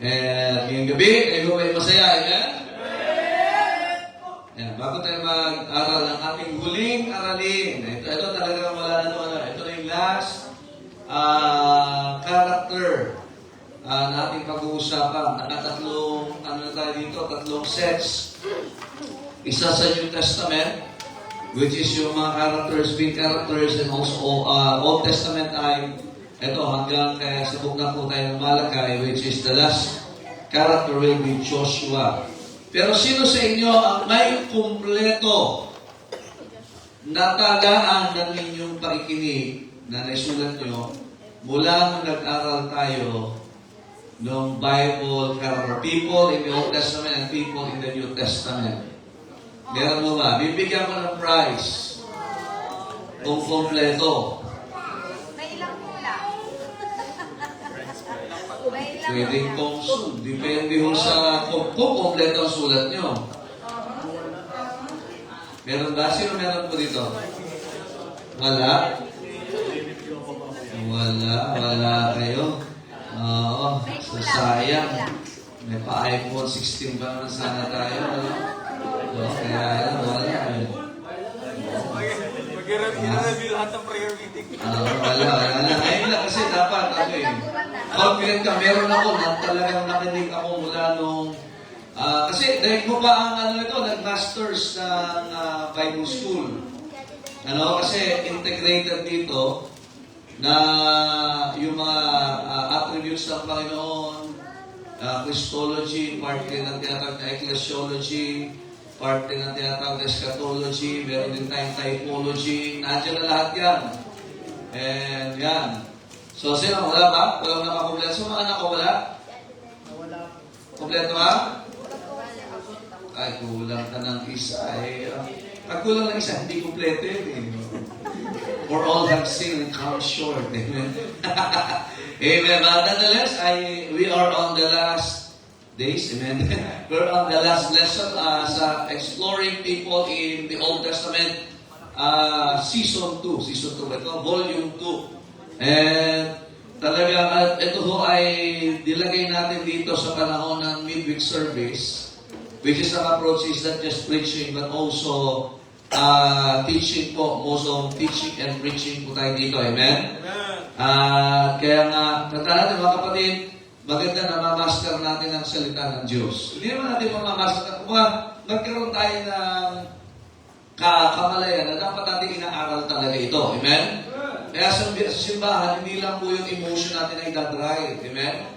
And ngayong gabi, kayo ay masaya, amen? Ayan, bago tayo mag-aral ng ating huling aralin, ito talaga wala na ito. Ito na yung last character na ating pag-uusapan. Nakatatlong, tatlong sets. Isa sa New Testament, which is yung mga characters, big characters, and also Old Testament ay ito hanggang kaya sa book na po tayo ng Malakay, which is the last character will be Joshua. Pero sino sa inyo ang may kumpleto na tagaan ng inyong pakikinig na naisulat nyo mula nung nag-aral tayo ng Bible character? People in the Old Testament and people in the New Testament. Meron mo ba? Bibigyan ko ng prize kung kumpleto. May ilang hula. May ilang Pwedeng hula. kung depende ho sa kung kumpleto ang sulat nyo. Meron ba? Sino meron po dito? Wala? Wala kayo. Oo, so sayang. May pa-iPhone 16 pa naman sana tayo. So, kaya yan, wala. Mag-i-review lahat ng prayer meeting. Wala. Ngayon lang kasi dapat, confident ka, meron ako na talagang nakinig ako mula nung kasi dahil mo pa ang nag-masters ng Bible School. Kasi integrated dito na yung mga attributes ng Panginoon, Christology, part din ng tinatawag na ecclesiology, part din ng tinatawag na eschatology, meron din tayong typology, nandiyan na lahat yan. And yan. So, sino? Wala ba? Walang nakakompleto. So, mga anak ko, wala? Kompleto ba? Ay, kulang ka ng isa. Pag kulang ng isa, hindi kompleto yun. For all have sinned and come short. Amen. Amen. But nonetheless, we are on the last days. Amen. We're on the last lesson sa exploring people in the Old Testament season 2. Season 2. Ito, volume 2. And talaga, ito ho ay dilagay natin dito sa panahon ng midweek service, which is ang approach is not just preaching but also teaching po. Most of teaching and preaching po tayo dito. Amen? Kaya nga, tanda natin mga kapatid, maganda na mamaster natin ang salita ng Diyos. Hindi naman natin mamamaster. Kung magkaroon tayo ng kamalayan na dapat natin inaaral talaga ito. Amen? Kaya sa simbahan, hindi lang po yung emotion natin ay dadrive. Amen?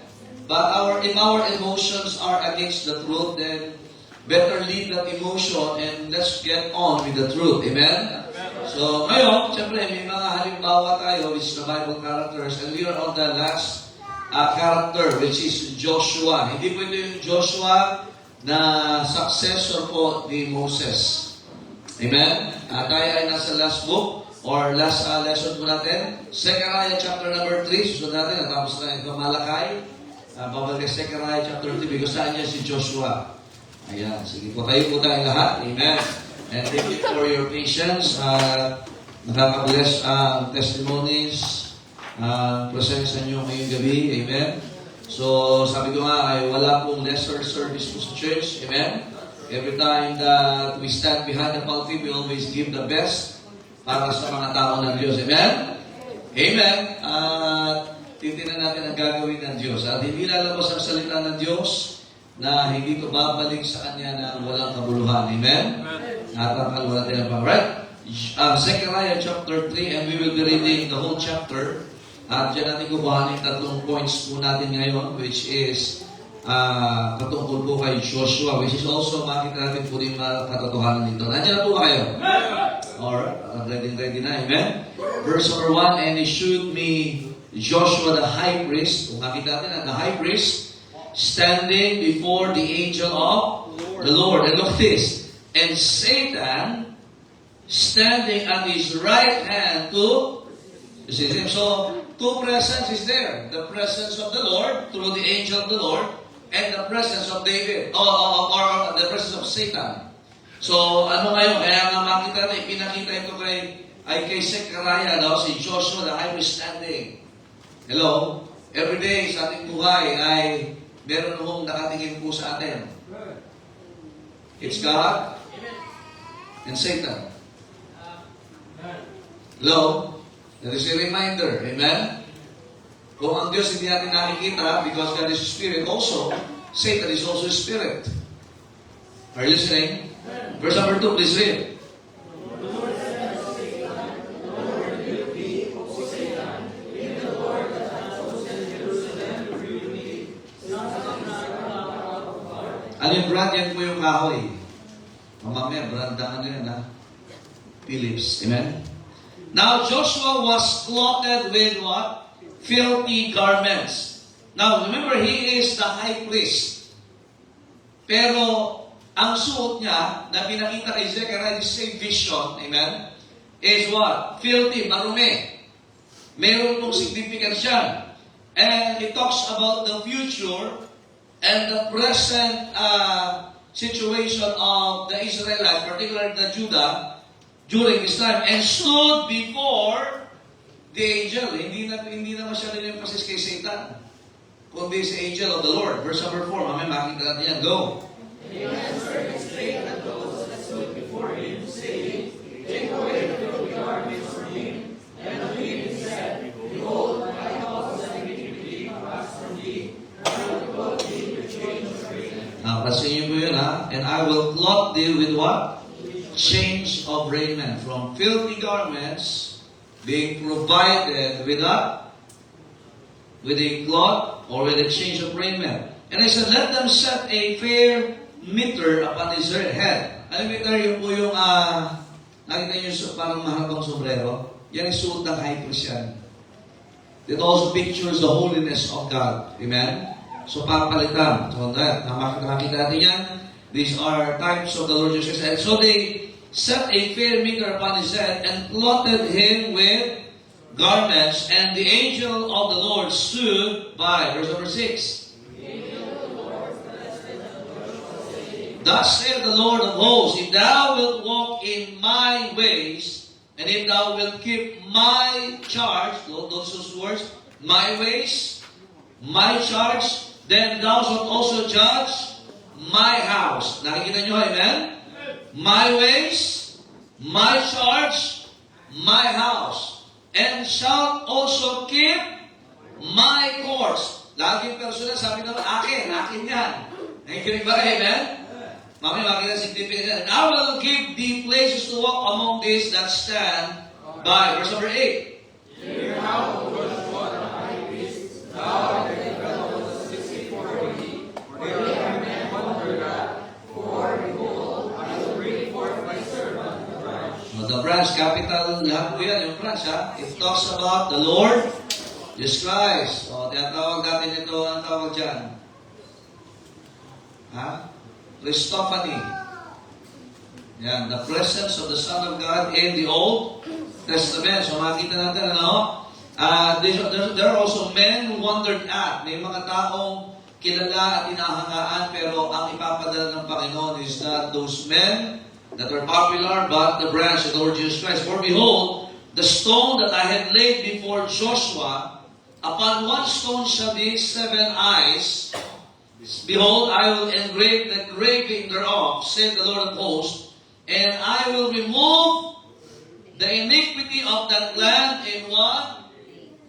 But if our emotions are against the truth, then better leave that emotion and let's get on with the truth. Amen? So, ngayon, siyempre, may mga halimbawa tayo, which is the Bible characters, and we are on the last character, which is Joshua. Hindi po ito yung Joshua na successor po ni Moses. Amen? Tayo ay nasa last book, or last lesson po natin. Zechariah chapter number 3, susunod natin, natapos na ito, Malakay. Babalik Zechariah chapter 3, because saan niya si Joshua? Ayan, sige po, tayo po tayo lahat. Amen. And thank you for your patience. Nakaka-bless ang testimonies, presensya nyo ngayong gabi. Amen. So, sabi ko nga, ay wala pong lesser service po sa church. Amen. Every time that we stand behind the pulpit, we always give the best para sa mga tao ng Diyos. Amen? Amen. At titignan natin ang gagawin ng Diyos. At hindi lalabas ang salita ng Diyos na hindi ito babalik sa Kanya na walang kabuluhan. Amen? At ang kalwala tayo pa. Right? Zechariah chapter 3, and we will be reading the whole chapter. At dyan natin kukuhanin tatlong points po natin ngayon, which is patungkol po kay Joshua, which is also makita natin po rin katotohanan nito. Nandiyan na po ba kayo? Alright, ready na. Amen? Verse number 1, and he showed me Joshua the high priest. Kung makita natin, the high priest standing before the angel of the Lord. And look this. And Satan standing at his right hand to see him. So, two presence is there. The presence of the Lord through the angel of the Lord, and the presence of David, or the presence of Satan. So, ano ngayon? Kaya nga makita natin, pinakita ito kay Zechariah, si Joshua, the high priest standing. Hello? Every day sa ating buhay ay meron hong nakatingin po sa atin. It's God and Satan. Hello? That is a reminder. Amen? Kung ang Diyos hindi natin nakikita, because God is a spirit also, Satan is also a spirit. Are you listening? Verse number 2, please read. Ano yung brand? Yan po yung kahoy. Mamamaya, brand ang ano yan, ha? Philips. Amen? Now, Joshua was clothed with what? Filthy garments. Now, remember, he is the high priest. Pero, ang suot niya, na pinakita kay Zechariah, the same vision, amen, is what? Filthy, marumi. Meron pong significance yan. And it talks about the future and the present situation of the Israelites, particularly the Judah, during this time, and stood before the angel. Hindi na masyado yung emphasis kay Satan, kundi si angel of the Lord. Verse number 4, mamaya makikita natin yan. Go. He answered and spake unto those that stood before him, saying, Take away the filthy garments from him. And the leading said, Behold, my house is iniquity passed from thee, and I will clothe thee with change of raiment. Pasin niyo po yun, ha? And I will clothe thee with what? Change of raiment. From filthy garments, being provided with a cloth or with a change of raiment. And I said, let them set a fair mitre upon his head. Ano mitre? Yung po yung, nakita nyo yung parang mahabang sombrero? Yan yung suot ng high priest yan. It also pictures the holiness of God. Amen? So, papalitan. So, nakita natin yan. These are types of the Lord Jesus Christ. And so, they set a fair mitre upon his head and clothed him with garments, and the angel of the Lord stood by. Verse number 6. Thus saith the Lord of hosts, if thou wilt walk in my ways, and if thou wilt keep my charge, those words, my ways, my charge, then thou shalt also judge my house. Nakikita nyo, amen? My ways, my charge, my house, and shalt also keep my course. Laging personal, sabi naman, akin yan. Nakikinig ba kayo, amen? Mamaya makita significant yan. And I will give thee places to walk among these that stand by. Verse number 8. Hear how the Joshua the high priest, thou art the fellow of 60 where their men wondered at, for behold, I will bring forth my servant the branch. So the branch, capital, lahat po yan, yung branch, ha? It talks about the Lord Jesus Christ. O, tinatawag natin ito, ang tawag dyan? Ha? Christophany. Yan, the presence of the Son of God in the Old Testament. So makita natin, ano? There are also men who wondered at. May mga taong kilala at inahangaan, pero ang ipapadala ng Panginoon is not those men that are popular, but the branch of the Lord Jesus Christ. For behold, the stone that I had laid before Joshua, upon one stone shall be 7 eyes. Behold, I will engrave the graving thereof, saith the Lord of hosts, and I will remove the iniquity of that land in one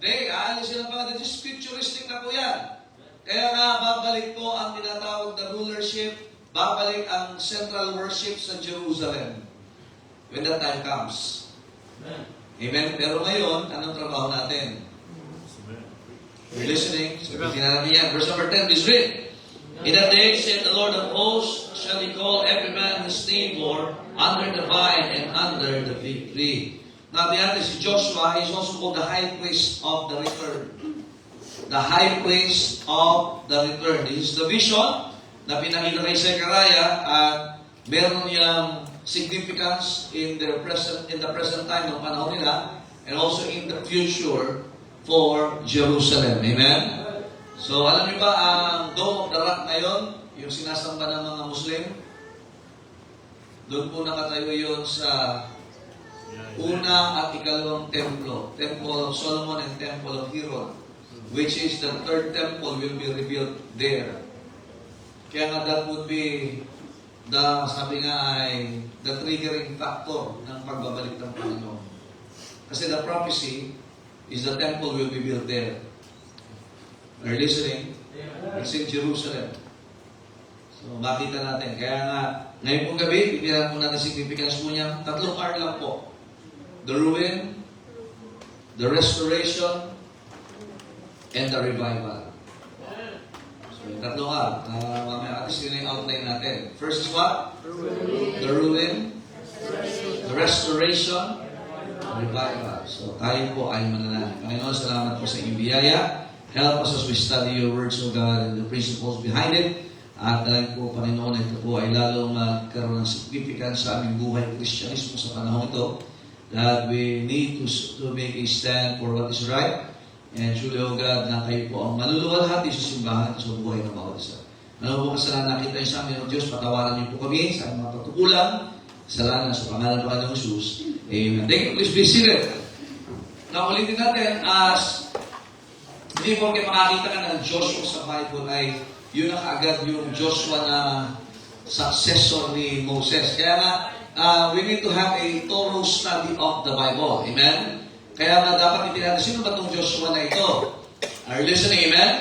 day. Alisin na ba? This is futuristic na po yan. Kaya nga, babalik po ang tinatawag na rulership, babalik ang central worship sa Jerusalem when that time comes. Amen? Pero ngayon, anong trabaho natin? You're listening? So, natin yan. Verse number 10, please read. In that day, said the Lord of hosts, shall he call every man his neighbor under the vine and under the fig tree. Now, the other si Joshua is also called the high priest of the return. The high priest of the return. This is the vision na pinakita kay Zechariah at meron niyang significance in the present time ng panahon nila and also in the future for Jerusalem. Amen? So, alam niyo ba ang Dome of the Rock ngayon, yung sinasamba ng mga Muslim? Doon po nakatayo yun sa una at ikalawang templo. Temple of Solomon and Temple of Hiron. which is the third temple will be rebuilt there. Kaya nga that would be sabi nga ay, the triggering factor ng pagbabalik ng Panginoon. Kasi the prophecy is the temple will be built there. Are you listening? It's in Jerusalem. So, makita natin. Kaya nga, ngayon pong gabi, bibigyan po natin significance po niya. 3 R lang po. The ruin, the restoration, and the revival. So, yung 3 R. Mamaya, at least yun yung outline natin. First is what? The ruin, the restoration, the revival. So, tayo po ay mananalig. Panginoon, salamat po sa inyong biyaya. Help us as we study your words, O God, and the principles behind it. At dahil po, Panginoon, ito po ay lalong magkaroon ng significance sa aming buhay Kristyanismo sa panahon ito. That we need to make a stand for what is right. And truly, O God, na kayo po ang maluluwalhati sa simbahan sa buhay ng bawat isa. Ano po kasalanan nakita niyo sa amin, O Diyos, patawaran niyo po kami sa aming mga pagkukulang. Kasalanan sa pangalan ng Panginoong Jesus. Amen. Thank you. Please be seated. Now, ulitin natin as hindi po kayo makakita ka ng Joshua sa Bible ay yun na kaagad yung Joshua na successor ni Moses. Kaya nga, we need to have a thorough study of the Bible. Amen? Kaya nga dapat itinatid, sino ba itong Joshua na ito? Are you listening? Amen?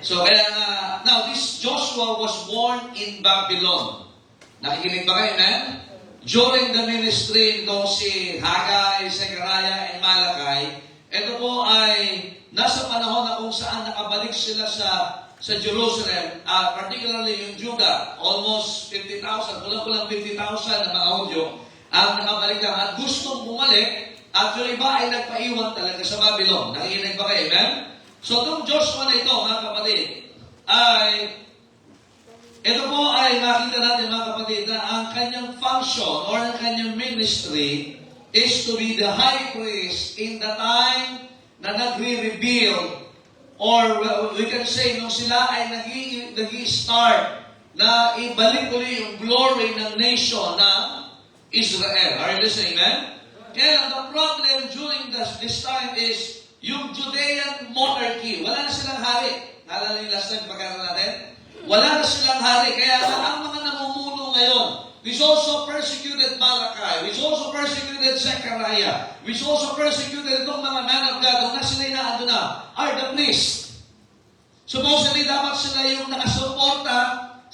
So, kaya nga, now, this Joshua was born in Babylon. Nakikinig ba kayo? Amen? During the ministry nitong si Haggai, Zechariah, and Malachi, ito po ay nasa panahon na kung saan nakabalik sila sa Jerusalem, particularly yung Judah, almost 50,000, kulang-kulang 50,000 na mga Hudyo, ang nakabalik lang at gustong bumalik, at yung iba ay nagpaiwan talaga sa Babylon. Nakikinig ba kayo? Amen? So, itong Joshua na ito, mga kapatid, ito po ay makita natin, mga kapatid, na ang kanyang function or ang kanyang ministry is to be the high priest in the time na nagre-reveal or we can say nung sila ay nag-i-start na ibalik ulit yung glory ng nation na Israel. Are you listening, man? Kaya the problem during this time is yung Judean monarchy. Wala na silang hari. Naalala yung last time pagkaroon natin? Wala na silang hari. Kaya ang mga namumuno ngayon, which also persecuted Malachi, which also persecuted Zechariah, which also persecuted itong mga man of God, na sila inaano na, are the priests. Supposedly, dapat sila yung nakasuporta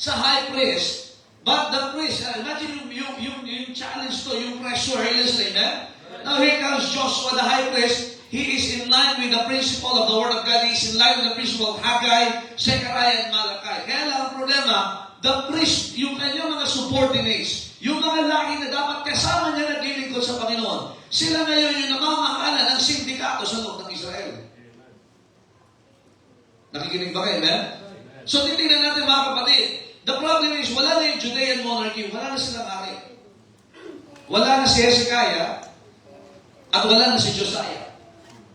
sa high priest. But the priest, imagine yung challenge to, yung pressure, listening, eh? Now here comes Joshua, the high priest. He is in line with the principle of the Word of God. He is in line with the principle of Haggai, Zechariah, and Malachi. Kaya lang ang problema, the priest, yung kanyang mga subordinates, yung mga laki na dapat kasama niya naglilingkod sa Panginoon, sila ngayon yung namamahala ng sindikato sa loob ng Israel. Nakikinig ba kayo, man? So, titignan natin, mga kapatid. The problem is, wala na yung Judean monarchy, wala na silang hari. Wala na si Hezekiah, at wala na si Josiah.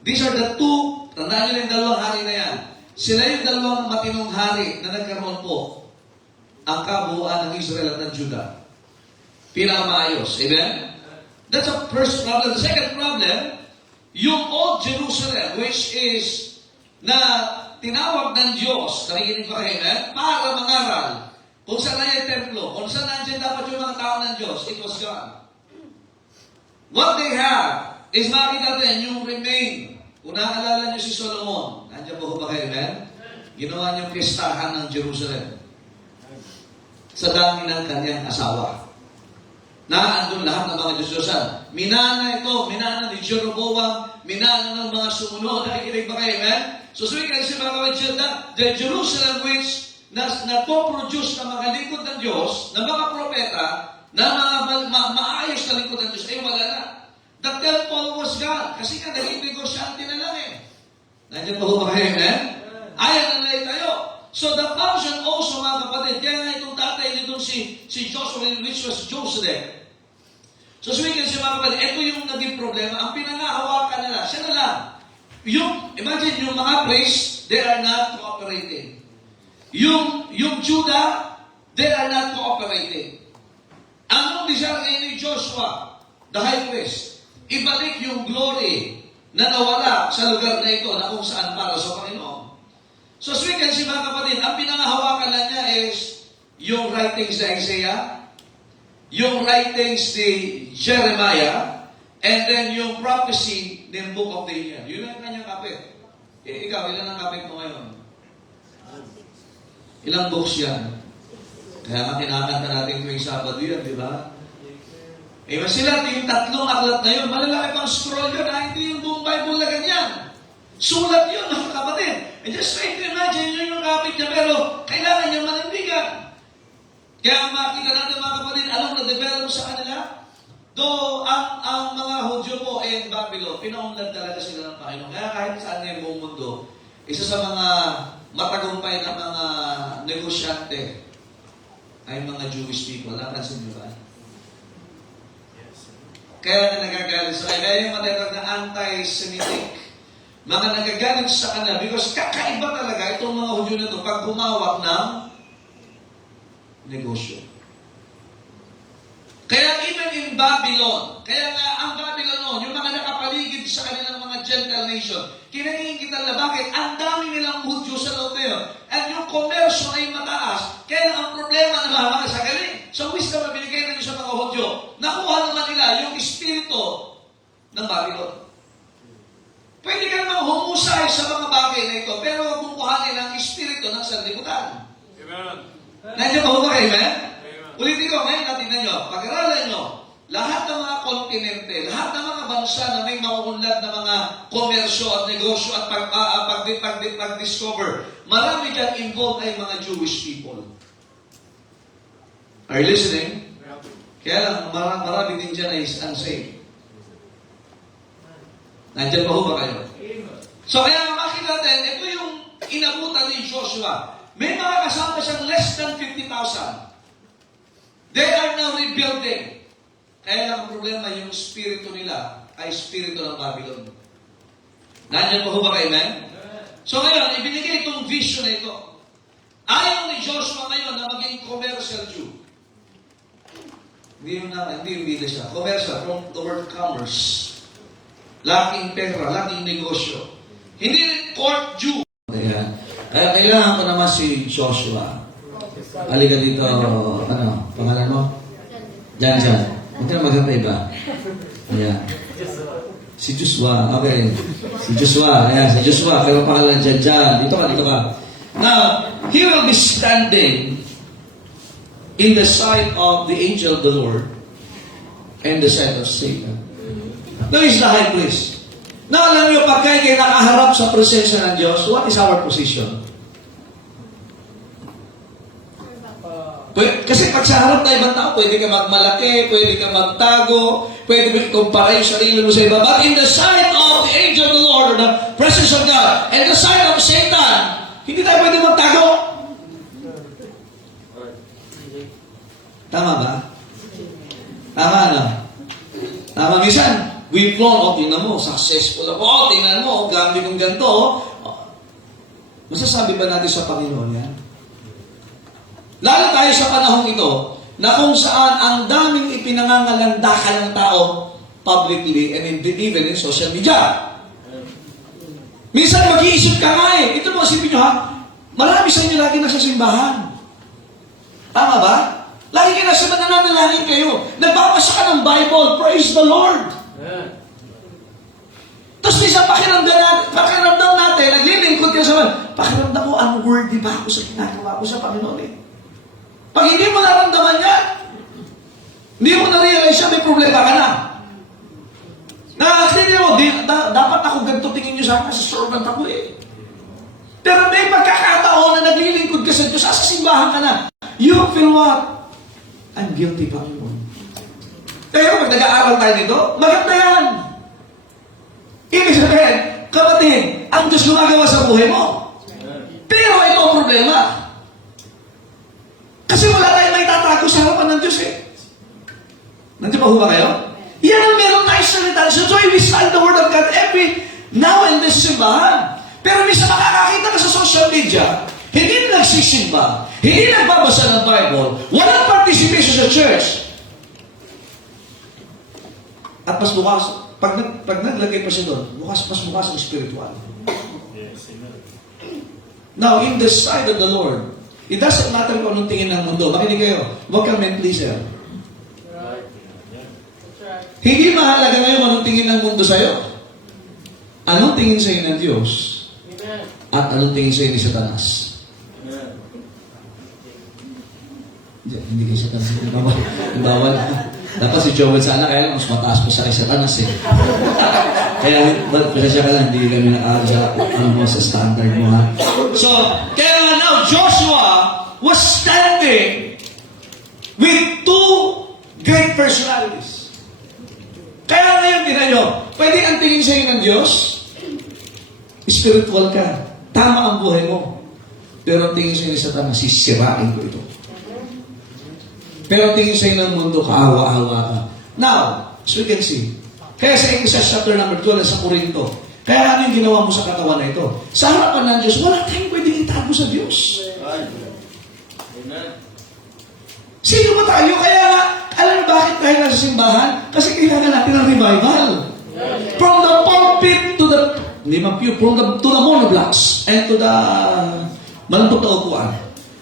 These are the two, tandaan nyo yung dalawang hari na yan. Sila yung dalawang matinong hari na nagkaroon po ang kabuuan ng Israel at ng Judah. Pinakamaayos. Amen? That's the first problem. The second problem, yung old Jerusalem, which is na tinawag ng Diyos, nakikinig pa kayo, para mangaral. Kung saan na yung templo, kung saan nandiyan dapat yung mga tao ng Diyos, it was gone. What they have is makita natin yung remain. Kung naaalala niyo si Solomon, nandiyan po ba kayo, ginawa niyong pistahan ng Jerusalem sa dami ng kanyang asawa. Naandun lahat ng mga Diyos-Diyosan. Minana ito, minana ni Jeroboam, minana ng mga sumunod. Nakikinig ba kayo, man? So, we can see, mga kapatid, the Jerusalem which na-produce ng mga lingkod ng Diyos, ng mga propeta, na mga maayos na lingkod ng Diyos, ay wala na. The temple was gone. Kasi nga, naging negosyante na lang eh. Nandiyan pa ba kayo, man? Ayan na lang tayo. So the function also, mga kapatid, kaya nga itong tatay nitong si Joshua, which was Joseph. So we can see, mga kapatid, ito yung naging problema. Ang pinangahawakan nila, siya na lang. Imagine, yung mga priests, they are not cooperating. Yung Judah, they are not cooperating. Anong desire ni Joshua, the high priest? Ibalik yung glory na nawala sa lugar na ito na kung saan para sa Panginoon. So, as we can see mga kapatid, ang pinangahawakan na niya is yung writings ni Isaiah, yung writings ni Jeremiah, and then yung prophecy ng Book of Daniel. Yun ang kanyang kapit. Ikaw, ilan ang kapit mo ngayon? Ilang books yan? Kaya nga kinakanta natin tuwing Sabado yan, di ba? Mas sila, yung tatlong aklat na yun, malalaki pang scroll yun, hindi yung buong Bible na ganyan. Sulat yun, mga kapatid. And just try to imagine, yun yung kapit niya, pero kailangan niya manindigan. Kaya makita natin mga kapatid, anong na-develop sa kanila? Though ang mga Hudyo po in Babylon, pinaunlad talaga sila ng Panginoon. Kaya kahit saan na yung buong mundo, isa sa mga matagumpay na mga negosyante ay mga Jewish people. Napansin niyo ba? Kaya na nagagalit sa kanila. Kaya yung matatag na anti-Semitic, mga nagagalit sa kanila because kakaiba talaga itong mga Hudyo na ito pag humawak ng negosyo. Kaya even in Babylon, kaya nga ang Babylon noon, yung mga nakapaligid sa kanilang mga Gentile nation, kinaingitan na bakit? Ang dami nilang Hudyo sa loob nila. At yung komersyo ay mataas. Kaya ang problema na mga sagaling, sa wisdom na binigay na sa mga Hudyo, nakuha naman nila yung espiritu ng Babylon. Pwede ka namang humusay sa mga bagay na ito, pero huwag mong kuhanin ang espiritu ng sanlibutan. Amen. Nandiyan ba ho ba kayo, man? Amen. Ulitin ko, ngayon natin nyo, pag-aralan nyo, lahat ng mga kontinente, lahat ng mga bansa na may mauunlad na mga komersyo at negosyo at pag-discover, marami dyan involved ay mga Jewish people. Are you listening? Kaya lang, marami din dyan ay unsaved. Nandiyan ba ho ba kayo? So kaya makikita natin, ito yung inabutan ni Joshua. May mga kasama siyang less than 50,000. They are now rebuilding. Kaya lang ang problema, yung spirito nila ay spirito ng Babylon. Nandiyan ba ho ba kayo, man? So ngayon, ibinigay itong vision na ito. Ayaw ni Joshua ngayon na maging commercial Jew. Hindi yung bida siya. Commercial, from the word commerce. Laking pera, laking negosyo. Hindi rin court Jew. Kaya kailangan ko naman si Joshua. Halika dito, pangalan mo? Jan. Huwag ka na magkapay ba? Ayan. Si Joshua, okay. Si Joshua, pero pangalan Jan. Dito ka. Now, he will be standing in the sight of the angel of the Lord and the sight of Satan. Now, is the high priest. Now, alam niyo, pag kayo nakaharap sa presensya ng Diyos, what is our position? Kasi pag sa harap na ibang tao, pwede ka magmalaki, pwede ka magtago, pwede ka kumpara yung sarili mo sa iba. But in the sight of the angel of the Lord, or the presence of God, and the sight of Satan, hindi tayo pwede magtago. Tama ba? Tama, minsan, we've flown, tingnan mo, successful ako, tingnan mo, gamit kong ganito. Masasabi ba natin sa Panginoon yan? Lalo tayo sa panahong ito, na kung saan ang daming ipinangangalandakan ng tao publicly and even in social media. Minsan mag-iisip ka nga eh. Ito mo, isipin nyo ha, marami sa inyo lagi nasa simbahan. Tama ba? Lagi kayo nasa nananalangin kayo. Nagbabasa ka ng Bible. Praise the Lord. Tapos minsan pakiramdam natin, naglilingkod ka sa pakiramdam mo, unworthy ba ako sa ginagawa ko sa Panginoon eh? Pag hindi mo naramdaman yan, hindi mo na-realize yan, may problema ka na. Nakakasinin mo, dapat ako ganito tingin nyo sa akin, sa servant ako eh. Pero may pagkakataon na naglilingkod ka sa Diyos, sa simbahan ka na, you feel what? I'm guilty, Panginoon. Pero pag nag-aaral tayo nito, maganda yan. Ibig sabihin, kapatid, ang Diyos gumagawa sa buhay mo. Pero ito ang problema. Kasi wala tayong may tatago sa harapan ng Diyos eh. Nandiyan ba ba kayo? Yan ang meron tayo salita. So we recite the Word of God every now and then sa simbahan. Pero minsan makakakita ka sa social media, hindi nagsisimba, hindi nagbabasa ng Bible, walang participation sa church. At mas bukas, pag naglagay pa siya doon, mas bukas ang spiritual. Now, in the sight of the Lord, it doesn't matter kung anong tingin ng mundo. Makinig kayo. Huwag kang men pleaser. Hindi mahalaga ngayon anong tingin ng mundo sa'yo. Anong tingin sa'yo ng Diyos? At anong tingin sa'yo ni Satanas? Hindi kayo Satanas. Bawal. Dapat si Joel sana, kaya lang mas mataas pa sa kay Satanas eh. Kaya, pasasya ka lang, hindi kami nakakasa sa standard mo ha. So, kaya nga now, Joshua was standing with two great personalities. Kaya ngayon, tinan nyo, pwede ang tingin sa'yo ng Diyos, spiritual ka, tama ang buhay mo. Pero ang tingin sa'yo ni Satanas, sisirain ko ito. Pero ang tingin sa'yo ng mundo, kaawa-awa ka. Now, as we can see, kaya sa Ecclesiastes chapter number 12 sa Corinto, kaya ano yung ginawa mo sa katawan na ito? Sa harapan ng Diyos, wala tayong pwedeng itago sa Diyos. Sino ba tayo? Kaya nga, alam mo bakit tayo nasa simbahan? Kasi kailangan natin ng revival. From the pulpit to the, to the monoblocks and to the malambot na upuan.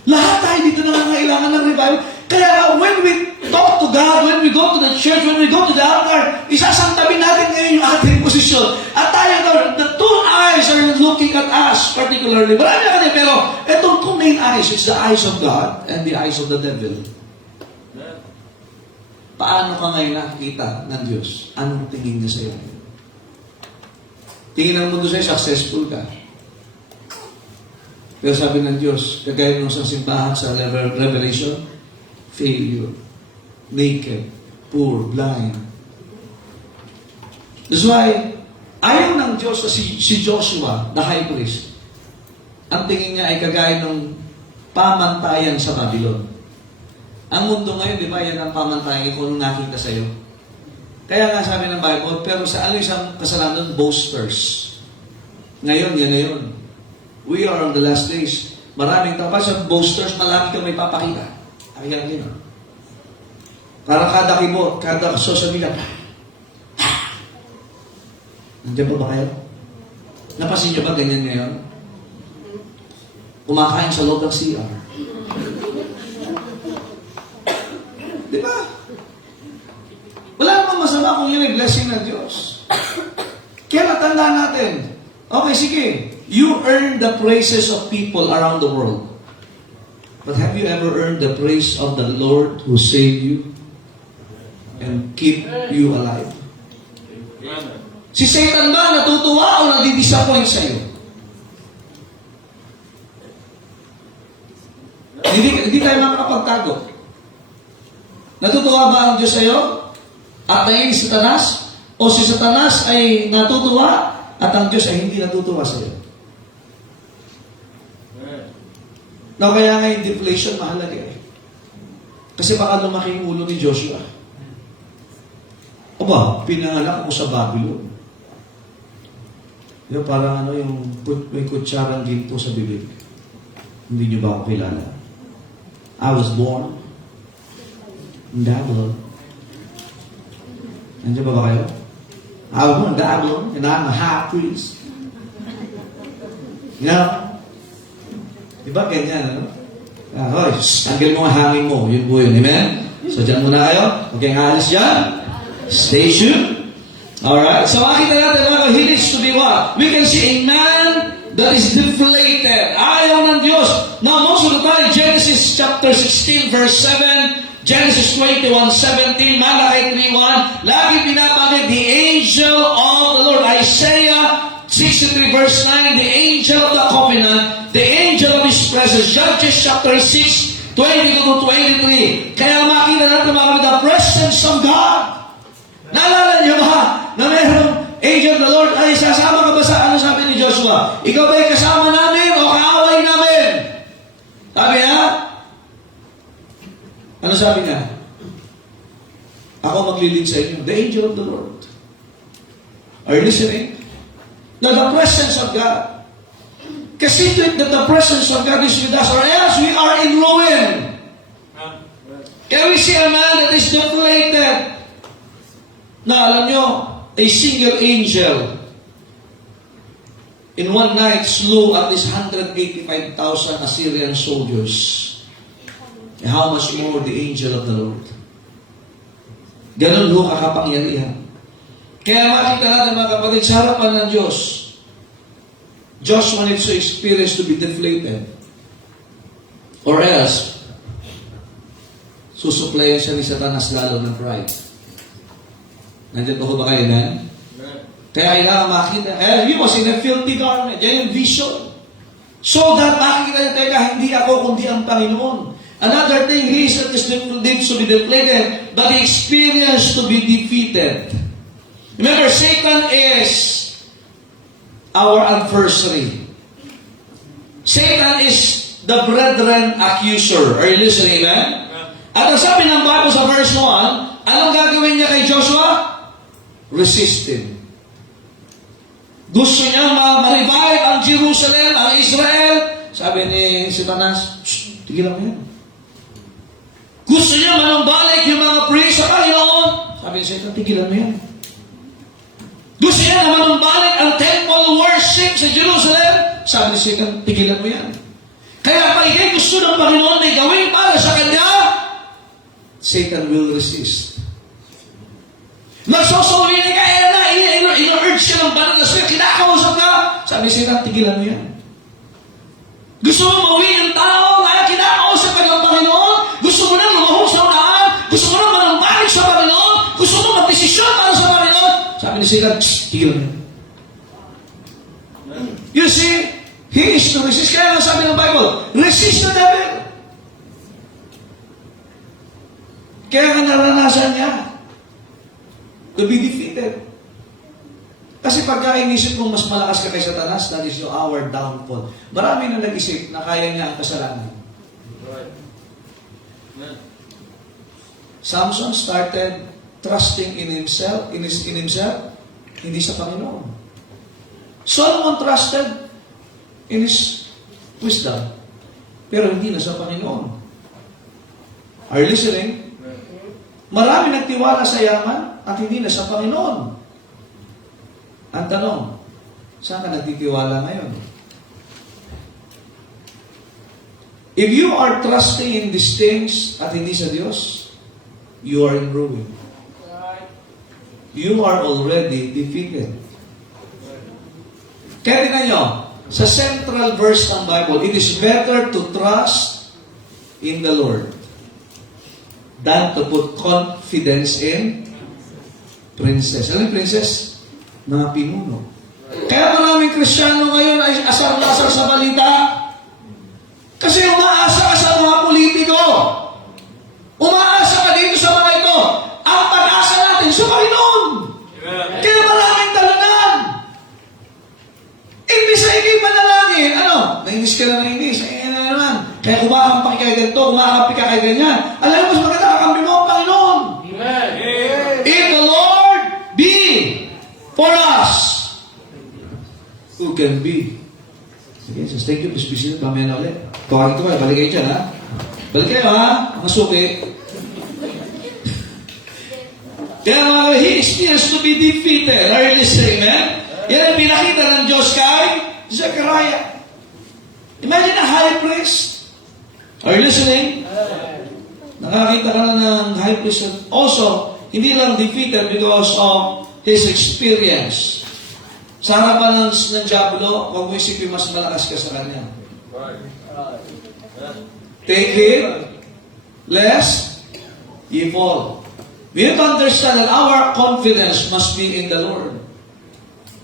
Lahat tayo dito nangangailangan ng revival. Kaya when we talk to God, when we go to the church, when we go to the altar, isasantabi natin ngayon yung ating posisyon. At tayo, the two eyes are looking at us particularly. Marami na pero itong two main eyes, it's the eyes of God and the eyes of the devil. Paano ka ngayon nakikita ng Diyos? Anong tingin niya sa'yo? Tingin ng mundo sa'yo, successful ka. Pero sabi ng Diyos, kagaya nung sa simbahan sa Revelation, failure, naked, poor, blind. That's why, ayaw ng Diyos si Joshua, the high priest, ang tingin niya ay kagaya ng pamantayan sa Babylon. Ang mundo ngayon, di ba, yan ang pamantayan kung nakita sa'yo. Kaya nga sabi ng Bible, pero sa ano isang kasalanan, boasters. Ngayon, yan na yun. We are on the last days. Maraming tao. Sa boasters, malaki kang may papakita. Ayan yun. Parang kada keyboard, kada social media. Nandiyan pa ba kayo? Napasin niyo ba ganyan ngayon? Kumakain sa loob ng CR. Di ba? Wala namang masama kung yun ay blessing ng Diyos. Kaya natandaan natin, okay, sige, you earn the praises of people around the world. But have you ever earned the praise of the Lord who saved you and keep you alive? Si Satan ba natutuwa o nadi-disappoint sa'yo? Hindi tayo makakapagtago. Natutuwa ba ang Diyos sa'yo? At nainis si Satanas? O si Satanas ay natutuwa at ang Diyos ay hindi natutuwa sa'yo? Now, kaya nga yung deflation mahalaga eh. Kasi baka lumaki yung ulo ni Joshua. Aba, pinanganak ako sa Babylon. Yung parang ano yung may kutsarang ginto sa bibig. Hindi niyo ba ako kilala? I was born in Babylon. Nandiyan ba kayo? I was born in Babylon and I'm a high priest. You know? Diba ganyan, ano? Hoy, tanggal mo ang hangin mo. Yun po yun. Amen? So, dyan muna kayo. Okay, alis dyan. Stay tuned. Alright? So, makita natin, he needs to be what? We can see a man that is deflated. Ayaw ng Diyos. Now, most of the time, Genesis chapter 16, verse 7, Genesis 21:17, Malachi 3:1, lagi binabanggit the angel of the Lord. Isaiah 63 verse 9, the angel of the covenant, the angel of His presence. Judges chapter 6, 22-23. Kaya makita natin the presence of God. Naalala niyo ba na mayroong angel of the Lord? Ay, sasama ka ba sa ano sabi ni Joshua? Ikaw ba'y kasama namin o kaaway namin? Sabi niya, ano sabi niya? Ako maglilid sa inyo. The angel of the Lord. Are you listening? Now, the presence of God. Kasi that the presence of God is with us, or else we are in ruin. Can we see a man that is deflated? Na alam nyo, a single angel in one night slew at least 185,000 Assyrian soldiers. And how much more the angel of the Lord? Ganun ho kakapangyarihan. Kaya makita natin mga kapatid, sa harapan ng Diyos, Joshua needs to experience to be deflated. Or else, susuplayan siya ni Satanas lalo ng pride. Nandiyan po ba kayo na? Kaya kailangan makita, he was in a filthy garment. Yan yung vision. So that makikita niya, teka, hindi ako kundi ang Panginoon. Another thing, he is not just needs to be deflated, but he experienced to be defeated. Remember, Satan is our adversary. Satan is the brethren accuser. Are you listening, man? At ang sabi ng Bible sa verse 1, anong gagawin niya kay Joshua? Resist him. Gusto niya ma-revive ang Jerusalem, ang Israel. Sabi ni Satanas, tigilan mo yan. Gusto niya manumbalik yung mga priests sa Panginoon. Sabi ni Satan, tigilan mo yan. Gusto niya na manumbalik ang temple worship sa Jerusalem. Sabi ni Satan, tigilan mo yan. Kaya pag ikay gusto ng Panginoon na gawin para sa Kanya, Satan will resist. Nagsosolini ka, ina-urge siya ng banal na siya, kinakausap ka. Sabi ni Satan, tigilan mo yan. Gusto mo mawin yung tao, kaya kinakausap ka ng Panginoon. Gusto mo na lumahong sa unahan. Gusto mo na manumbalik sa Panginoon. Gusto mo magdesisyon para sa Panginoon. Sabi ni Satan, tigilan mo yan. You see, he is to resist. Kaya nga sabi ng Bible, resist the devil. Kaya nga naranasan niya to be defeated. Kasi pagka inisip mong mas malakas ka kay Satanas, that is our downfall. Marami na nag-isip na kaya niya ang kasalanan. Samson started trusting in himself, hindi sa Panginoon. Solomon trusted in his wisdom, pero hindi na sa Panginoon. Are you listening? Marami nagtiwala sa yaman at hindi na sa Panginoon. Ang tanong, saan ka nagtitiwala ngayon? If you are trusting in these things at hindi sa Diyos, you are in ruin. You are already defeated. Kaya tingnan nyo, sa central verse ng Bible, it is better to trust in the Lord than to put confidence in princess. Ano yung princess? Mga pinuno. Kaya maraming Kristiyano ngayon ay asar-asar sa balita. Kasi umaasa ka sa mga politiko. Umaasa ka dito sa mga ito. Ang pag-asa natin sa Panginoon. Kaya maraming talunan. Imbis na ikay panalangin, nainis ka na nainis. Na naman. Kaya kumakampi ka kay ganito, kumakampi ka kay ganyan. Alam mo, mas maganda kakampi mo ang Panginoon. Amen. If the Lord be for us, who can be? Sige, so thank you. Bisbisin na, pamaya na ulit. Tawagin ko kayo, balik kayo dyan, ha? Balik kayo, ha? Masuki. Kaya mga he experience to be defeated. Are you listening, man? Yan ang pinakita ng Diyos kay Zechariah. Imagine a high priest. Are you listening? Nakakita ka na ng high priest. Also, hindi lang defeated because of his experience. Sa harapan ng Diablo, huwag mo isipin mas malakas ka sa kanya. Take heed, lest ye fall. We have to understand that our confidence must be in the Lord.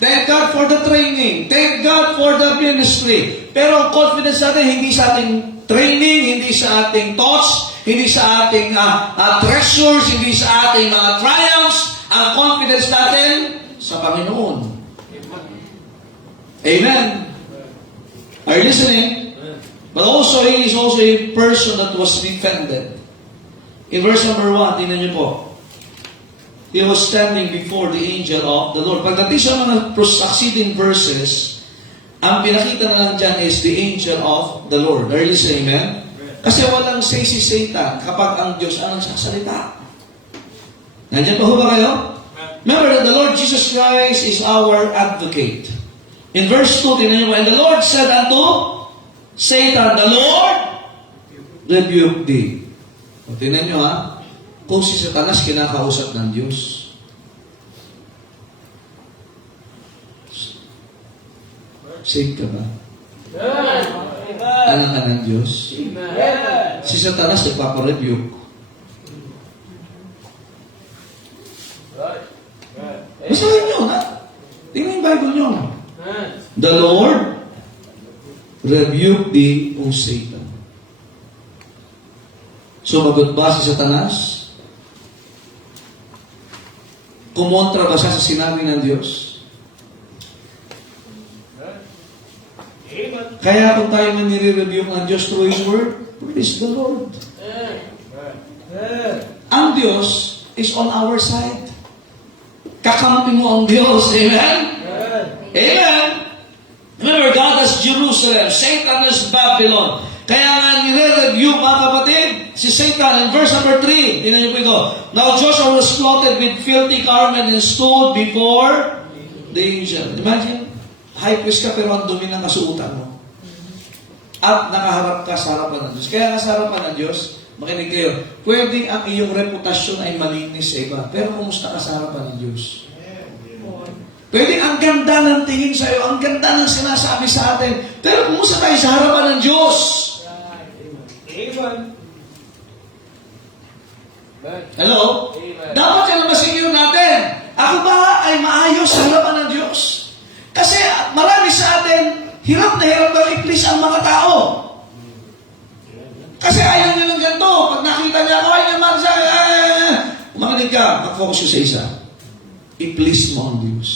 Thank God for the training. Thank God for the ministry. Pero ang confidence natin, hindi sa ating training, hindi sa ating thoughts, hindi sa ating treasures, hindi sa ating mga triumphs. Ang confidence natin sa Panginoon. Amen. Are you listening? But also, he is also a person that was defended. In verse number 1, tingnan niyo po. He was standing before the angel of the Lord. Pagdating sa mga succeeding verses, ang pinakita na lang dyan is the angel of the Lord. Are you listening, amen? Kasi walang say si Satan kapag ang Diyos ang nagsasalita. Nandiyan pa ho ba kayo? Remember that the Lord Jesus Christ is our advocate. In verse 2, tingnan niyo, and the Lord said unto Satan, the Lord rebuke thee. O, tingnan niyo ha, kung si Satanas kinakausap ng Diyos. Saved ka ba? Anak ka ng Diyos? Si Satanas nagpaparebuke. Basahin niyo na. Tingnan yung Bible niyo. The Lord rebuke thee, O Satan. Sumagot ba si Satanas? Kumontra ba siya sa sinabi ng Diyos? Kaya kung tayo man nire-rebuke ng Diyos through His Word, praise the Lord. Ang Diyos is on our side. Kakampi mo ang Diyos. Amen? Amen? Remember, God has Jerusalem. Satan has Babylon. Kaya nga nire-review, mga kapatid, si Satan in verse number 3. Tingnan niyo po ito. Now Joshua was clothed with filthy garment and stood before the angel. Imagine, high priest ka pero ang dumi ng kasuutan mo. At nakaharap ka sa harapan ng Diyos. Kaya nga sa harapan ng Diyos, makinig kayo, pwedeng ang iyong reputasyon ay malinis sa iba. Pero kumusta ka sa harapan ng Diyos? Pwede ang ganda ng tingin sa iyo, ang ganda ng sinasabi sa atin. Pero kumusta tayo sa harapan ng Diyos? Amen. Hello? Dapat kalabasin yun natin. Ako ba ay maayos sa harapan ng Diyos? Kasi marami sa atin, hirap na hirap daw i-please ang mga tao. Kasi ayaw nyo ng ganito. Pag nakita niya ako, ay naman sa... Makinig ka, mag-focus sa isa. I-please mo ang Diyos.